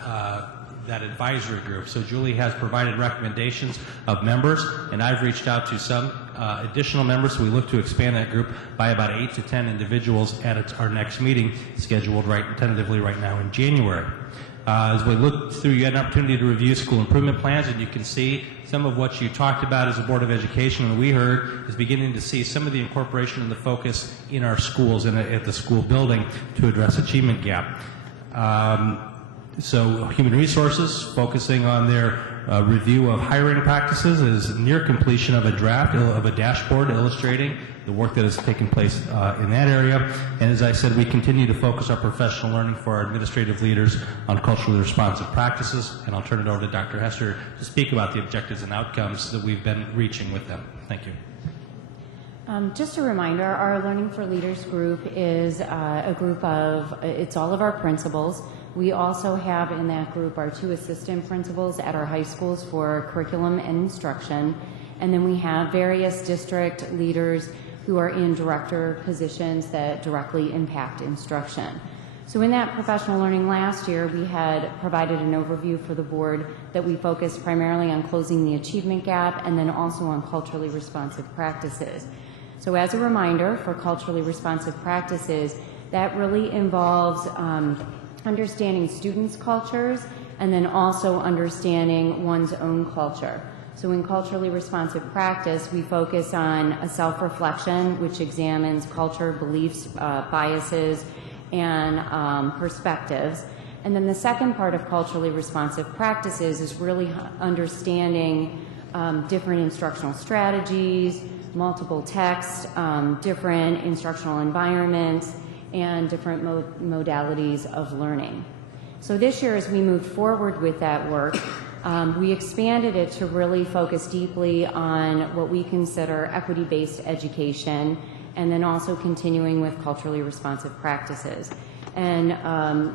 advisory group. So Julie has provided recommendations of members, and I've reached out to some additional members, so we look to expand that group by about 8 to 10 individuals at our next meeting, scheduled tentatively right now in January. As we look through, you had an opportunity to review school improvement plans, and you can see some of what you talked about as a Board of Education, and we heard is beginning to see some of the incorporation and the focus in our schools and at the school building to address achievement gap. So human resources, focusing on their review of hiring practices, is near completion of a draft of a dashboard illustrating the work that has taken place in that area. And as I said, we continue to focus our professional learning for our administrative leaders on culturally responsive practices. And I'll turn it over to Dr. Hester to speak about the objectives and outcomes that we've been reaching with them. Thank you. Just a reminder, our Learning for Leaders group is a group of, it's all of our principals. We also have in that group our 2 assistant principals at our high schools for curriculum and instruction. And then we have various district leaders who are in director positions that directly impact instruction. So in that professional learning last year, we had provided an overview for the board that we focused primarily on closing the achievement gap and then also on culturally responsive practices. So as a reminder, for culturally responsive practices, that really involves understanding students' cultures and then also understanding one's own culture. So in culturally responsive practice, we focus on a self-reflection, which examines culture, beliefs, biases, and perspectives. And then the second part of culturally responsive practices is really understanding different instructional strategies, multiple texts, different instructional environments, and different modalities of learning. So this year, as we moved forward with that work, we expanded it to really focus deeply on what we consider equity-based education, and then also continuing with culturally responsive practices. And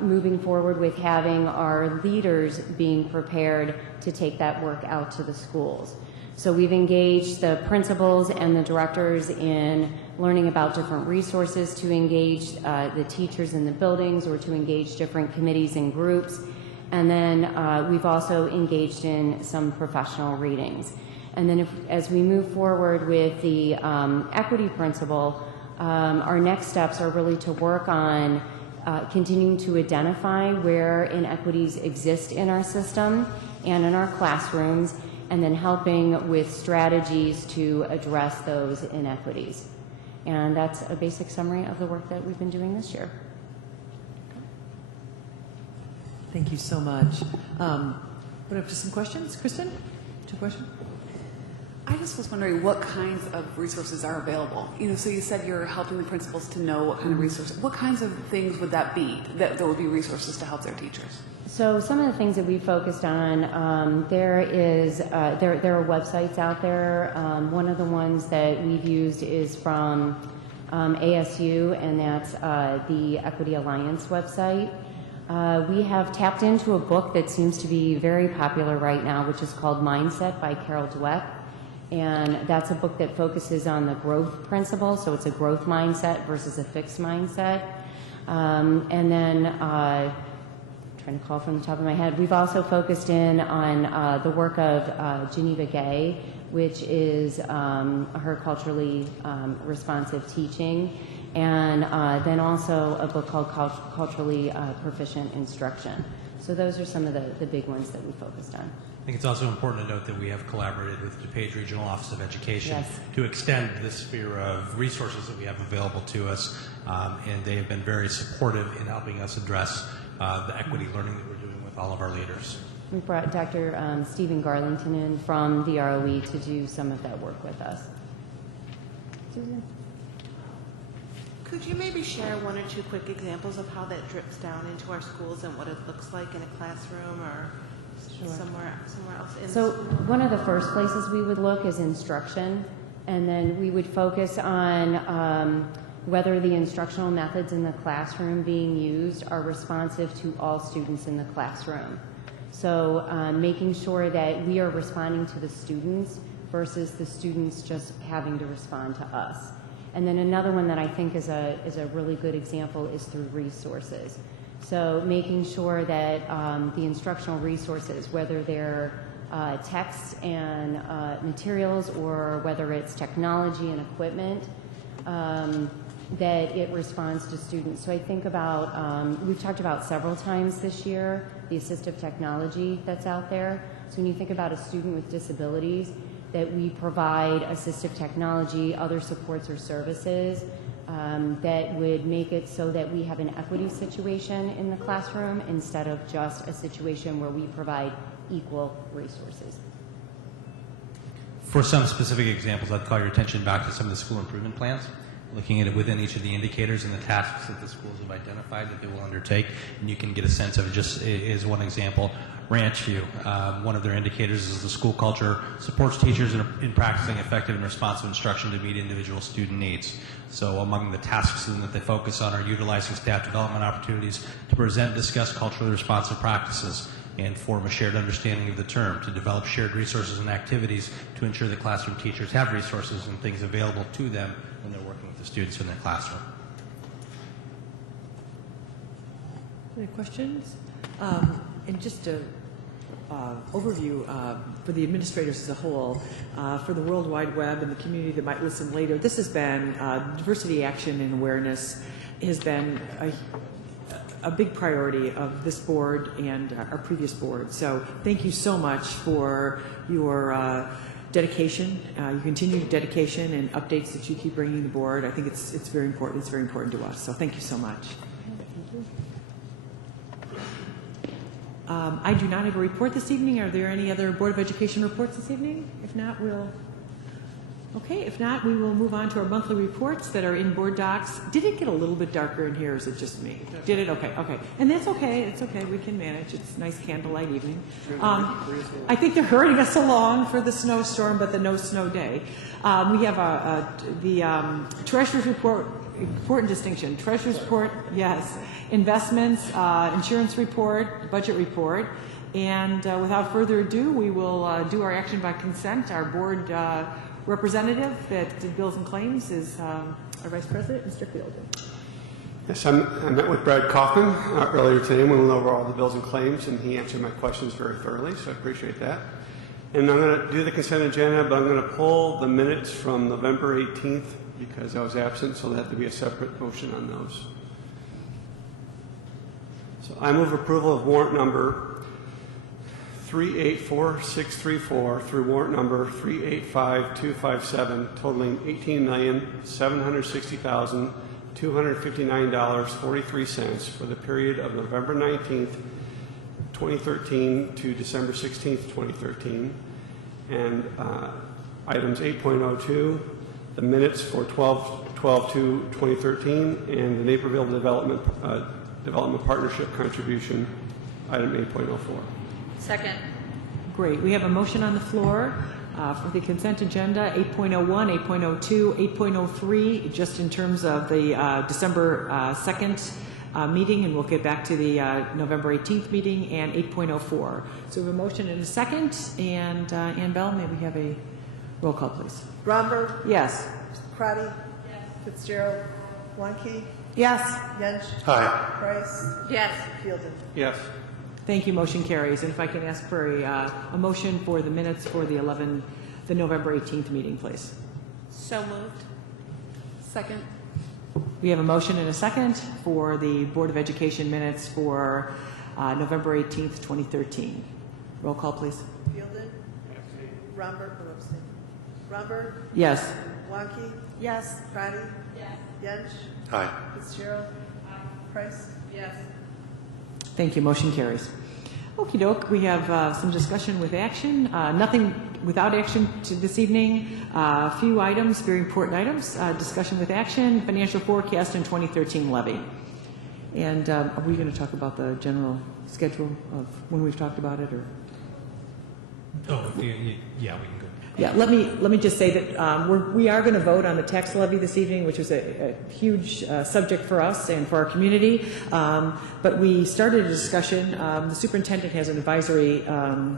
moving forward with having our leaders being prepared to take that work out to the schools. So we've engaged the principals and the directors in learning about different resources to engage the teachers in the buildings or to engage different committees and groups. And then we've also engaged in some professional readings. And then as we move forward with the equity principle, our next steps are really to work on continuing to identify where inequities exist in our system and in our classrooms, and then helping with strategies to address those inequities. And that's a basic summary of the work that we've been doing this year. Thank you so much. Put up to some questions. Kristen, two questions? I just was wondering what kinds of resources are available. You know, so you said you're helping the principals to know what kind of resources. What kinds of things would that be? That there would be resources to help their teachers. So some of the things that we focused on, there are websites out there. One of the ones that we've used is from ASU, and that's the Equity Alliance website. We have tapped into a book that seems to be very popular right now, which is called Mindset by Carol Dweck. And that's a book that focuses on the growth principle, so it's a growth mindset versus a fixed mindset. And then, trying to call from the top of my head, we've also focused in on the work of Geneva Gay, which is her culturally responsive teaching, and then also a book called Culturally Proficient Instruction. So those are some of the big ones that we focused on. I think it's also important to note that we have collaborated with the DuPage Regional Office of Education to extend the sphere of resources that we have available to us, and they have been very supportive in helping us address the equity learning that we're doing with all of our leaders. We brought Dr. Stephen Garlington in from the ROE to do some of that work with us. Susan? Could you maybe share one or two quick examples of how that drips down into our schools and what it looks like in a classroom or somewhere else in So the school? one of the first places we would look is instruction, and then we would focus on whether the instructional methods in the classroom being used are responsive to all students in the classroom. So making sure that we are responding to the students versus the students just having to respond to us. And then another one that I think is a really good example is through resources. So making sure that the instructional resources, whether they're texts and materials or whether it's technology and equipment, that it responds to students. So I think about, we've talked about several times this year, the assistive technology that's out there. So when you think about a student with disabilities, that we provide assistive technology, other supports or services that would make it so that we have an equity situation in the classroom instead of just a situation where we provide equal resources. For some specific examples, I'd call your attention back to some of the school improvement plans, looking at it within each of the indicators and the tasks that the schools have identified that they will undertake, and you can get a sense of it. Just as one example, Ranchview, one of their indicators is the school culture supports teachers in practicing effective and responsive instruction to meet individual student needs. So among the tasks that they focus on are utilizing staff development opportunities to present and discuss culturally responsive practices and form a shared understanding of the term, to develop shared resources and activities to ensure that classroom teachers have resources and things available to them when they're working with the students in their classroom. Any questions? And just an overview for the administrators as a whole, for the World Wide Web and the community that might listen later, this has been diversity action and awareness has been a big priority of this board and our previous board. So thank you so much for your dedication, your continued dedication and updates that you keep bringing the board. I think it's very important. It's very important to us. So thank you so much. I do not have a report this evening. Are there any other Board of Education reports this evening? If not, if not, we will move on to our monthly reports that are in board docs. Did it get a little bit darker in here, or is it just me? Did it? Okay. And that's okay. It's okay. We can manage. It's a nice candlelight evening. I think they're hurrying us along for the snowstorm, but the no snow day. We have the Treasurer's Report, important distinction. Treasurer's Report, yes. Investments, insurance report, budget report. And without further ado, we will do our action by consent. Our board representative that did bills and claims is our Vice President, Mr. Fielden. Yes, I met with Brad Kaufman earlier today. We went over all the bills and claims, and he answered my questions very thoroughly, so I appreciate that. And I'm going to do the consent agenda, but I'm going to pull the minutes from November 18th because I was absent, so there'll have to be a separate motion on those. So I move approval of warrant number 384634 through warrant number 385257, totaling $18,760,259.43 for the period of November 19th, 2013 to December 16th, 2013. And items 8.02, the minutes for 12/2/2013, and the Naperville Development Partnership contribution, item 8.04. Second. Great. We have a motion on the floor for the consent agenda, 8.01, 8.02, 8.03, just in terms of the December 2nd meeting, and we'll get back to the November 18th meeting, and 8.04. So we have a motion and a second, and Ann Bell, may we have a roll call, please? Romberg? Yes. Crotty? Yes. Fitzgerald? Wonky? Yes. Yench? Aye. Price? Yes. Fielden? Yes. Thank you. Motion carries. And if I can ask for a motion for the minutes for the November 18th meeting, please. So moved. Second. We have a motion and a second for the Board of Education minutes for November 18th, 2013. Roll call, please. Fielden? Romberg? Romberg? Yes. Wonky? Yes. Crotty? Yes. Yench? Aye. Fitzgerald? Price? Yes. Thank you. Motion carries. Okie doke. We have some discussion with action. Nothing without action to this evening. A few items, very important items. Discussion with action, financial forecast, and 2013 levy. And are we going to talk about the general schedule of when we've talked about it, or? Oh, yeah, we can go. Yeah, let me just say that we are going to vote on the tax levy this evening, which was a huge subject for us and for our community. But we started a discussion. The superintendent has an advisory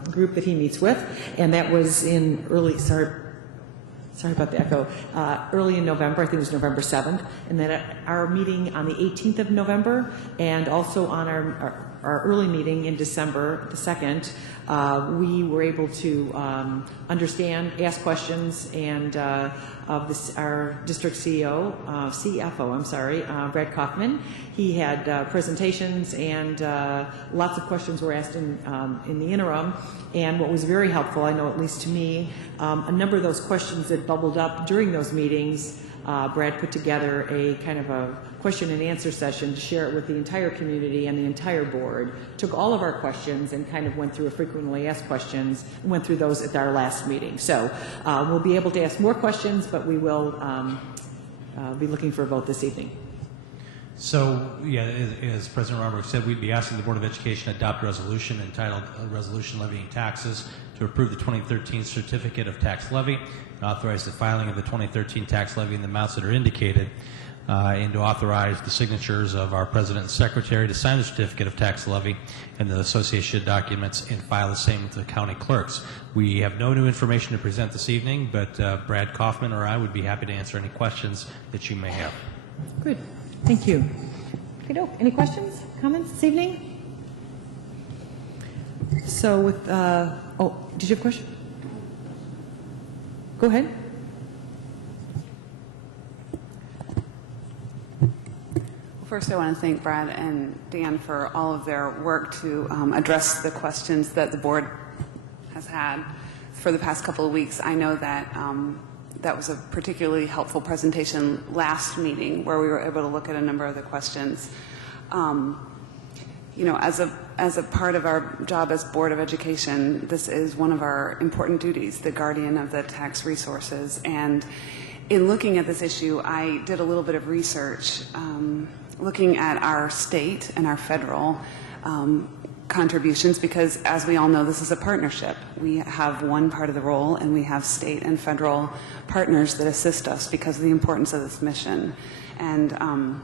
group that he meets with, and that was in early. Sorry about the echo. Early in November, I think it was November 7th, and then at our meeting on the 18th of November, and also on our early meeting in December, the 2nd, we were able to understand, ask questions, and of our district CFO, Brad Kaufman. He had presentations, and lots of questions were asked in the interim. And what was very helpful, I know at least to me, a number of those questions that bubbled up during those meetings, Brad put together a kind of a question and answer session to share it with the entire community and the entire board. Took all of our questions and kind of went through a frequently asked questions, and went through those at our last meeting. So we'll be able to ask more questions, but we will be looking for a vote this evening. So, yeah, as President Romberg said, we'd be asking the Board of Education to adopt a resolution entitled Resolution Levying Taxes to approve the 2013 Certificate of Tax Levy and authorize the filing of the 2013 tax levy in the amounts that are indicated, and to authorize the signatures of our President and Secretary to sign the Certificate of Tax Levy and the associated documents and file the same with the county clerks. We have no new information to present this evening, but Brad Kaufman or I would be happy to answer any questions that you may have. Good. Thank you. Any questions, comments this evening? So with, did you have a question? Go ahead. First, I want to thank Brad and Dan for all of their work to address the questions that the board has had for the past couple of weeks. I know that that was a particularly helpful presentation last meeting where we were able to look at a number of the questions. You know, as a part of our job as Board of Education, this is one of our important duties, the guardian of the tax resources. And in looking at this issue, I did a little bit of research looking at our state and our federal contributions, because as we all know, this is a partnership. We have one part of the role, and we have state and federal partners that assist us because of the importance of this mission. And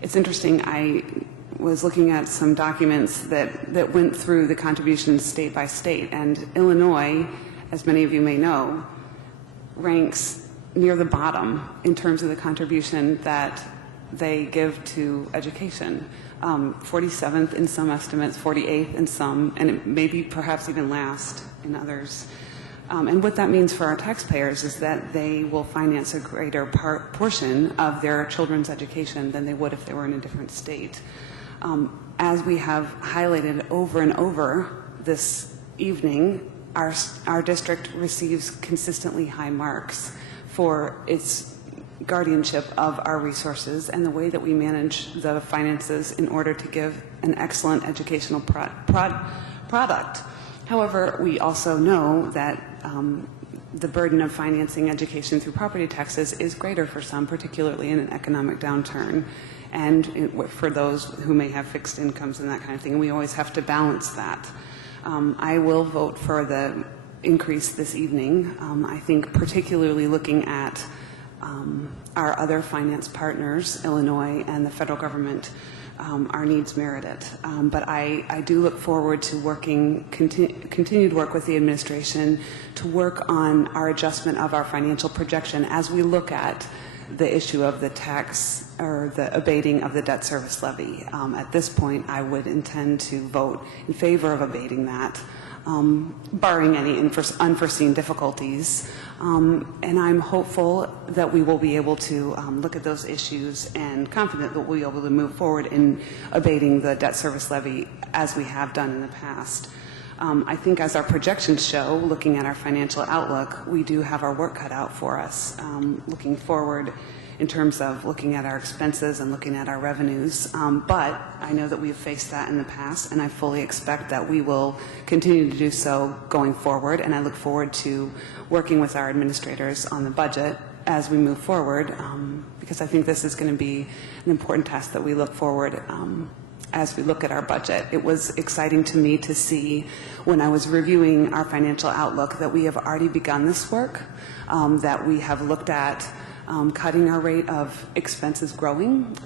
it's interesting, I was looking at some documents that went through the contributions state by state, and Illinois, as many of you may know, ranks near the bottom in terms of the contribution that they give to education. 47th in some estimates, 48th in some, and maybe perhaps even last in others. And what that means for our taxpayers is that they will finance a greater portion of their children's education than they would if they were in a different state. As we have highlighted over and over this evening, our district receives consistently high marks for its guardianship of our resources and the way that we manage the finances in order to give an excellent educational product. However, we also know that the burden of financing education through property taxes is greater for some, particularly in an economic downturn, and for those who may have fixed incomes and that kind of thing. And we always have to balance that. I will vote for the increase this evening. I think particularly looking at our other finance partners, Illinois and the federal government, our needs merit it. But I do look forward to continued work with the administration to work on our adjustment of our financial projection as we look at the issue of the tax or the abating of the debt service levy. At this point, I would intend to vote in favor of abating that, barring any unforeseen difficulties. And I'm hopeful that we will be able to look at those issues and confident that we'll be able to move forward in abating the debt service levy as we have done in the past. I think as our projections show, looking at our financial outlook, we do have our work cut out for us, looking forward in terms of looking at our expenses and looking at our revenues. But I know that we've faced that in the past, and I fully expect that we will continue to do so going forward, and I look forward to working with our administrators on the budget as we move forward, because I think this is going to be an important task that we look forward as we look at our budget. It was exciting to me to see when I was reviewing our financial outlook that we have already begun this work, that we have looked at cutting our rate of expenses growing,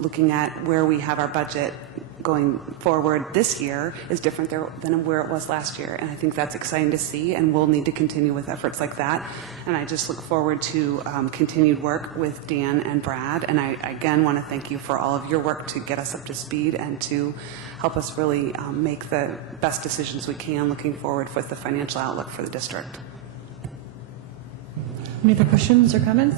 looking at where we have our budget going forward this year is different than where it was last year. And I think that's exciting to see, and we'll need to continue with efforts like that. And I just look forward to continued work with Dan and Brad. And I again want to thank you for all of your work to get us up to speed and to help us really make the best decisions we can looking forward with the financial outlook for the district. Any other questions or comments?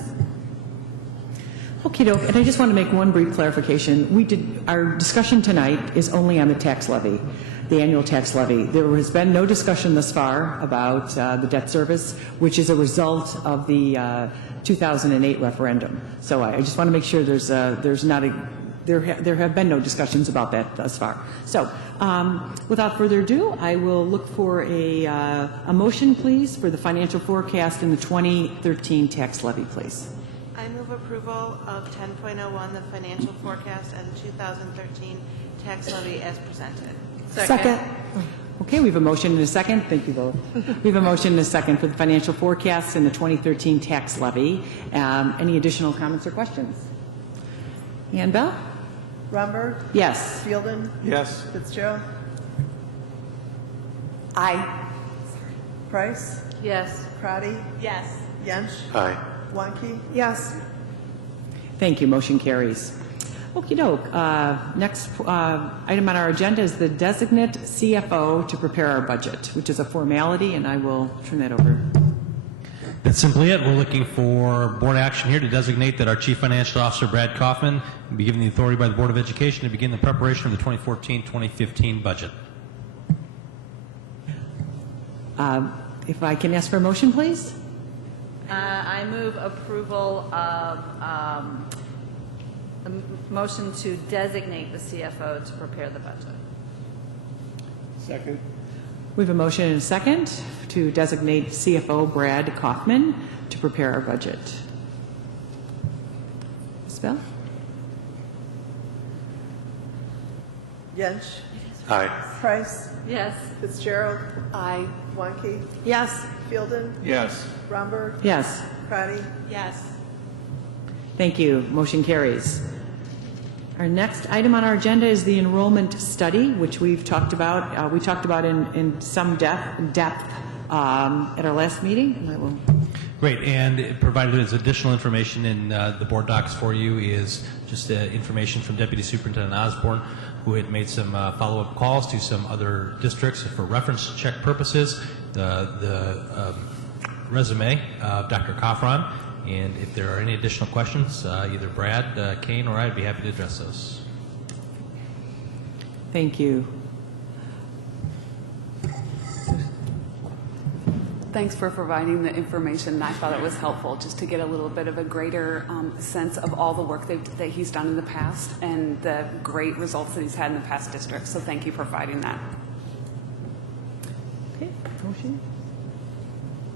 Okay, and I just want to make one brief clarification. Our discussion tonight is only on the tax levy, the annual tax levy. There has been no discussion thus far about the debt service, which is a result of the 2008 referendum. So I just want to make sure there have been no discussions about that thus far. So without further ado, I will look for a motion, please, for the financial forecast in the 2013 tax levy, please. I move approval of 10.01, the financial forecast and 2013 tax levy as presented. Second. Okay, we have a motion and a second. Thank you both. We have a motion and a second for the financial forecast and the 2013 tax levy. Any additional comments or questions? Ann Bell? Romberg? Yes. Fielden? Yes. Fitzgerald? Aye. Price? Yes. Crotty? Yes. Yench? Aye. Wonky? Yes. Thank you. Motion carries. Okey doke. Next item on our agenda is the designate CFO to prepare our budget, which is a formality, and I will turn that over. That's simply it. We're looking for board action here to designate that our Chief Financial Officer, Brad Kaufman, will be given the authority by the Board of Education to begin the preparation of the 2014-2015 budget. If I can ask for a motion, please? I move approval of the motion to designate the CFO to prepare the budget. Second. We have a motion and a second to designate CFO Brad Kaufman to prepare our budget. Ms. Bell? Yench? Aye. Price? Yes. Fitzgerald? Aye. Wonky? Yes. Fielden? Yes. Romberg? Yes. Crotty? Yes. Thank you. Motion carries. Our next item on our agenda is the enrollment study, which we've talked about. We talked about in some depth at our last meeting. And I will Great, and it provided as additional information in the board docs for you is just information from Deputy Superintendent Osborne, who had made some follow-up calls to some other districts for reference check purposes, the resume of Dr. Coffron, and if there are any additional questions, either Brad, Kane, or I'd be happy to address those. Thank you. Thanks for providing the information. I thought it was helpful just to get a little bit of a greater sense of all the work that he's done in the past and the great results that he's had in the past districts. So thank you for providing that. Okay, motion.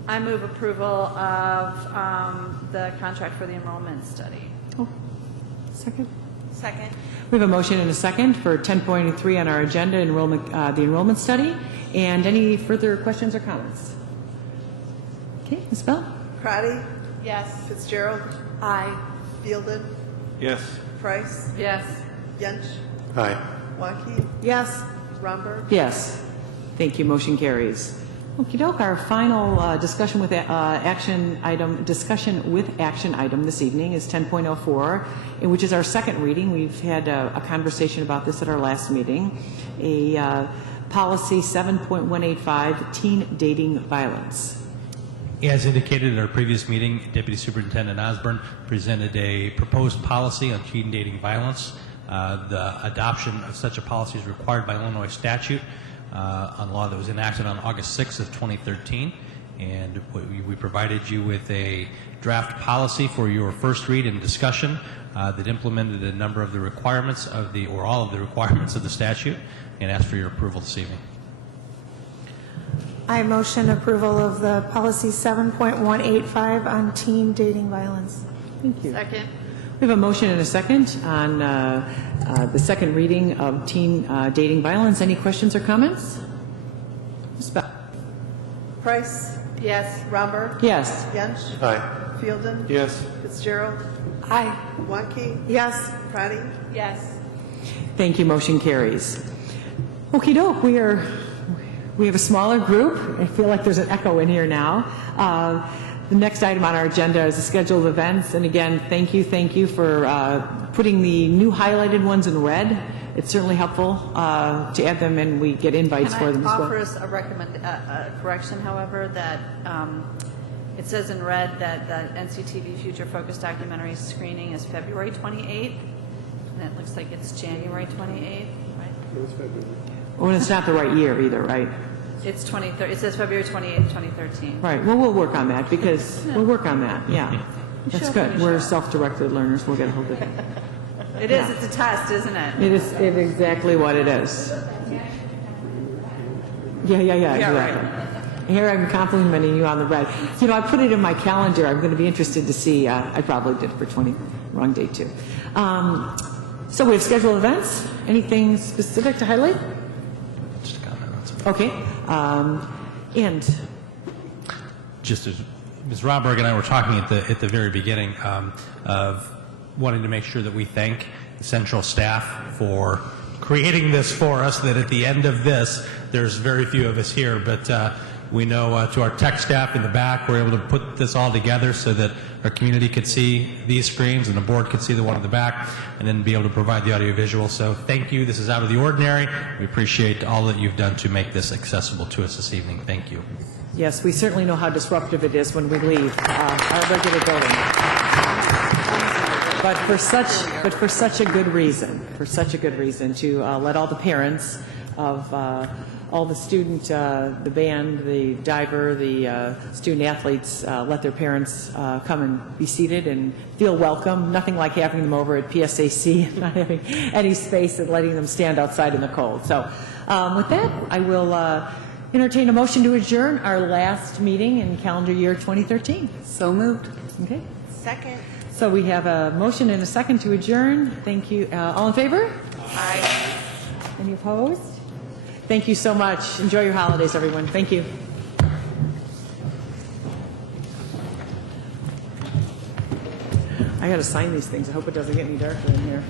I move approval of the contract for the enrollment study. Oh, second. Second. We have a motion and a second for 10.3 on our agenda, the enrollment study. And any further questions or comments? Okay, Ms. Bell? Pratty? Yes. Fitzgerald? Aye. Fielded? Yes. Price? Yes. Yench? Aye. Waukee? Yes. Romberg? Yes. Thank you. Motion carries. Okey-doke. Our final discussion with action item this evening is 10.04, which is our second reading. We've had a conversation about this at our last meeting. Policy 7.185, teen dating violence. As indicated at our previous meeting, Deputy Superintendent Osborne presented a proposed policy on teen dating violence. The adoption of such a policy is required by Illinois statute on law that was enacted on August 6th of 2013. And we provided you with a draft policy for your first read and discussion that implemented a number of the requirements or all of the requirements of the statute, and asked for your approval this evening. I motion approval of the policy 7.185 on teen dating violence. Thank you. Second. We have a motion and a second on the second reading of teen dating violence. Any questions or comments? Ms. Bell? Price? Yes. Romberg? Yes. Yench? Aye. Fielded? Yes. Fitzgerald? Aye. Waukee? Yes. Pratty? Yes. Thank you. Motion carries. Okey-doke. We have a smaller group. I feel like there's an echo in here now. The next item on our agenda is the schedule of events. And again, thank you for putting the new highlighted ones in red. It's certainly helpful to add them, and we get invites for them as well. Can I offer a correction, however, that it says in red that the NCTV Future Focus documentary screening is February 28th, and it looks like it's January 28th, right? Well, it's not the right year either, right? It's 2013. It says February 28th, 2013. Right. Well, we'll work on that because we'll work on that. Yeah. That's good. We're self-directed learners. We'll get a hold of it. It is. It's a test, isn't it? It is exactly what it is. Yeah, exactly. Right. Here I'm complimenting you on the red. You know, I put it in my calendar. I'm going to be interested to see. I probably did for 20. Wrong date, too. So we have scheduled events. Anything specific to highlight? Just a comment on some. Okay. And Just as Ms. Romberg and I were talking at the very beginning of wanting to make sure that we thank the central staff for creating this for us, that at the end of this, there's very few of us here, but we know to our tech staff in the back, we're able to put this all together so that our community could see these screens and the board could see the one in the back, and then be able to provide the audiovisual. So thank you. This is out of the ordinary. We appreciate all that you've done to make this accessible to us this evening. Thank you. yes, we certainly know how disruptive it is when we leave our regular building. But for such a good reason, to let all the parents of all the student, the band, the diver, the student athletes, let their parents come and be seated and feel welcome. Nothing like having them over at PSAC and not having any space and letting them stand outside in the cold. So with that, I will entertain a motion to adjourn our last meeting in calendar year 2013. So moved. Okay. Second. So we have a motion and a second to adjourn. Thank you. All in favor? Aye. Any opposed? Thank you so much. Enjoy your holidays, everyone. Thank you. I got to sign these things. I hope it doesn't get any darker in here.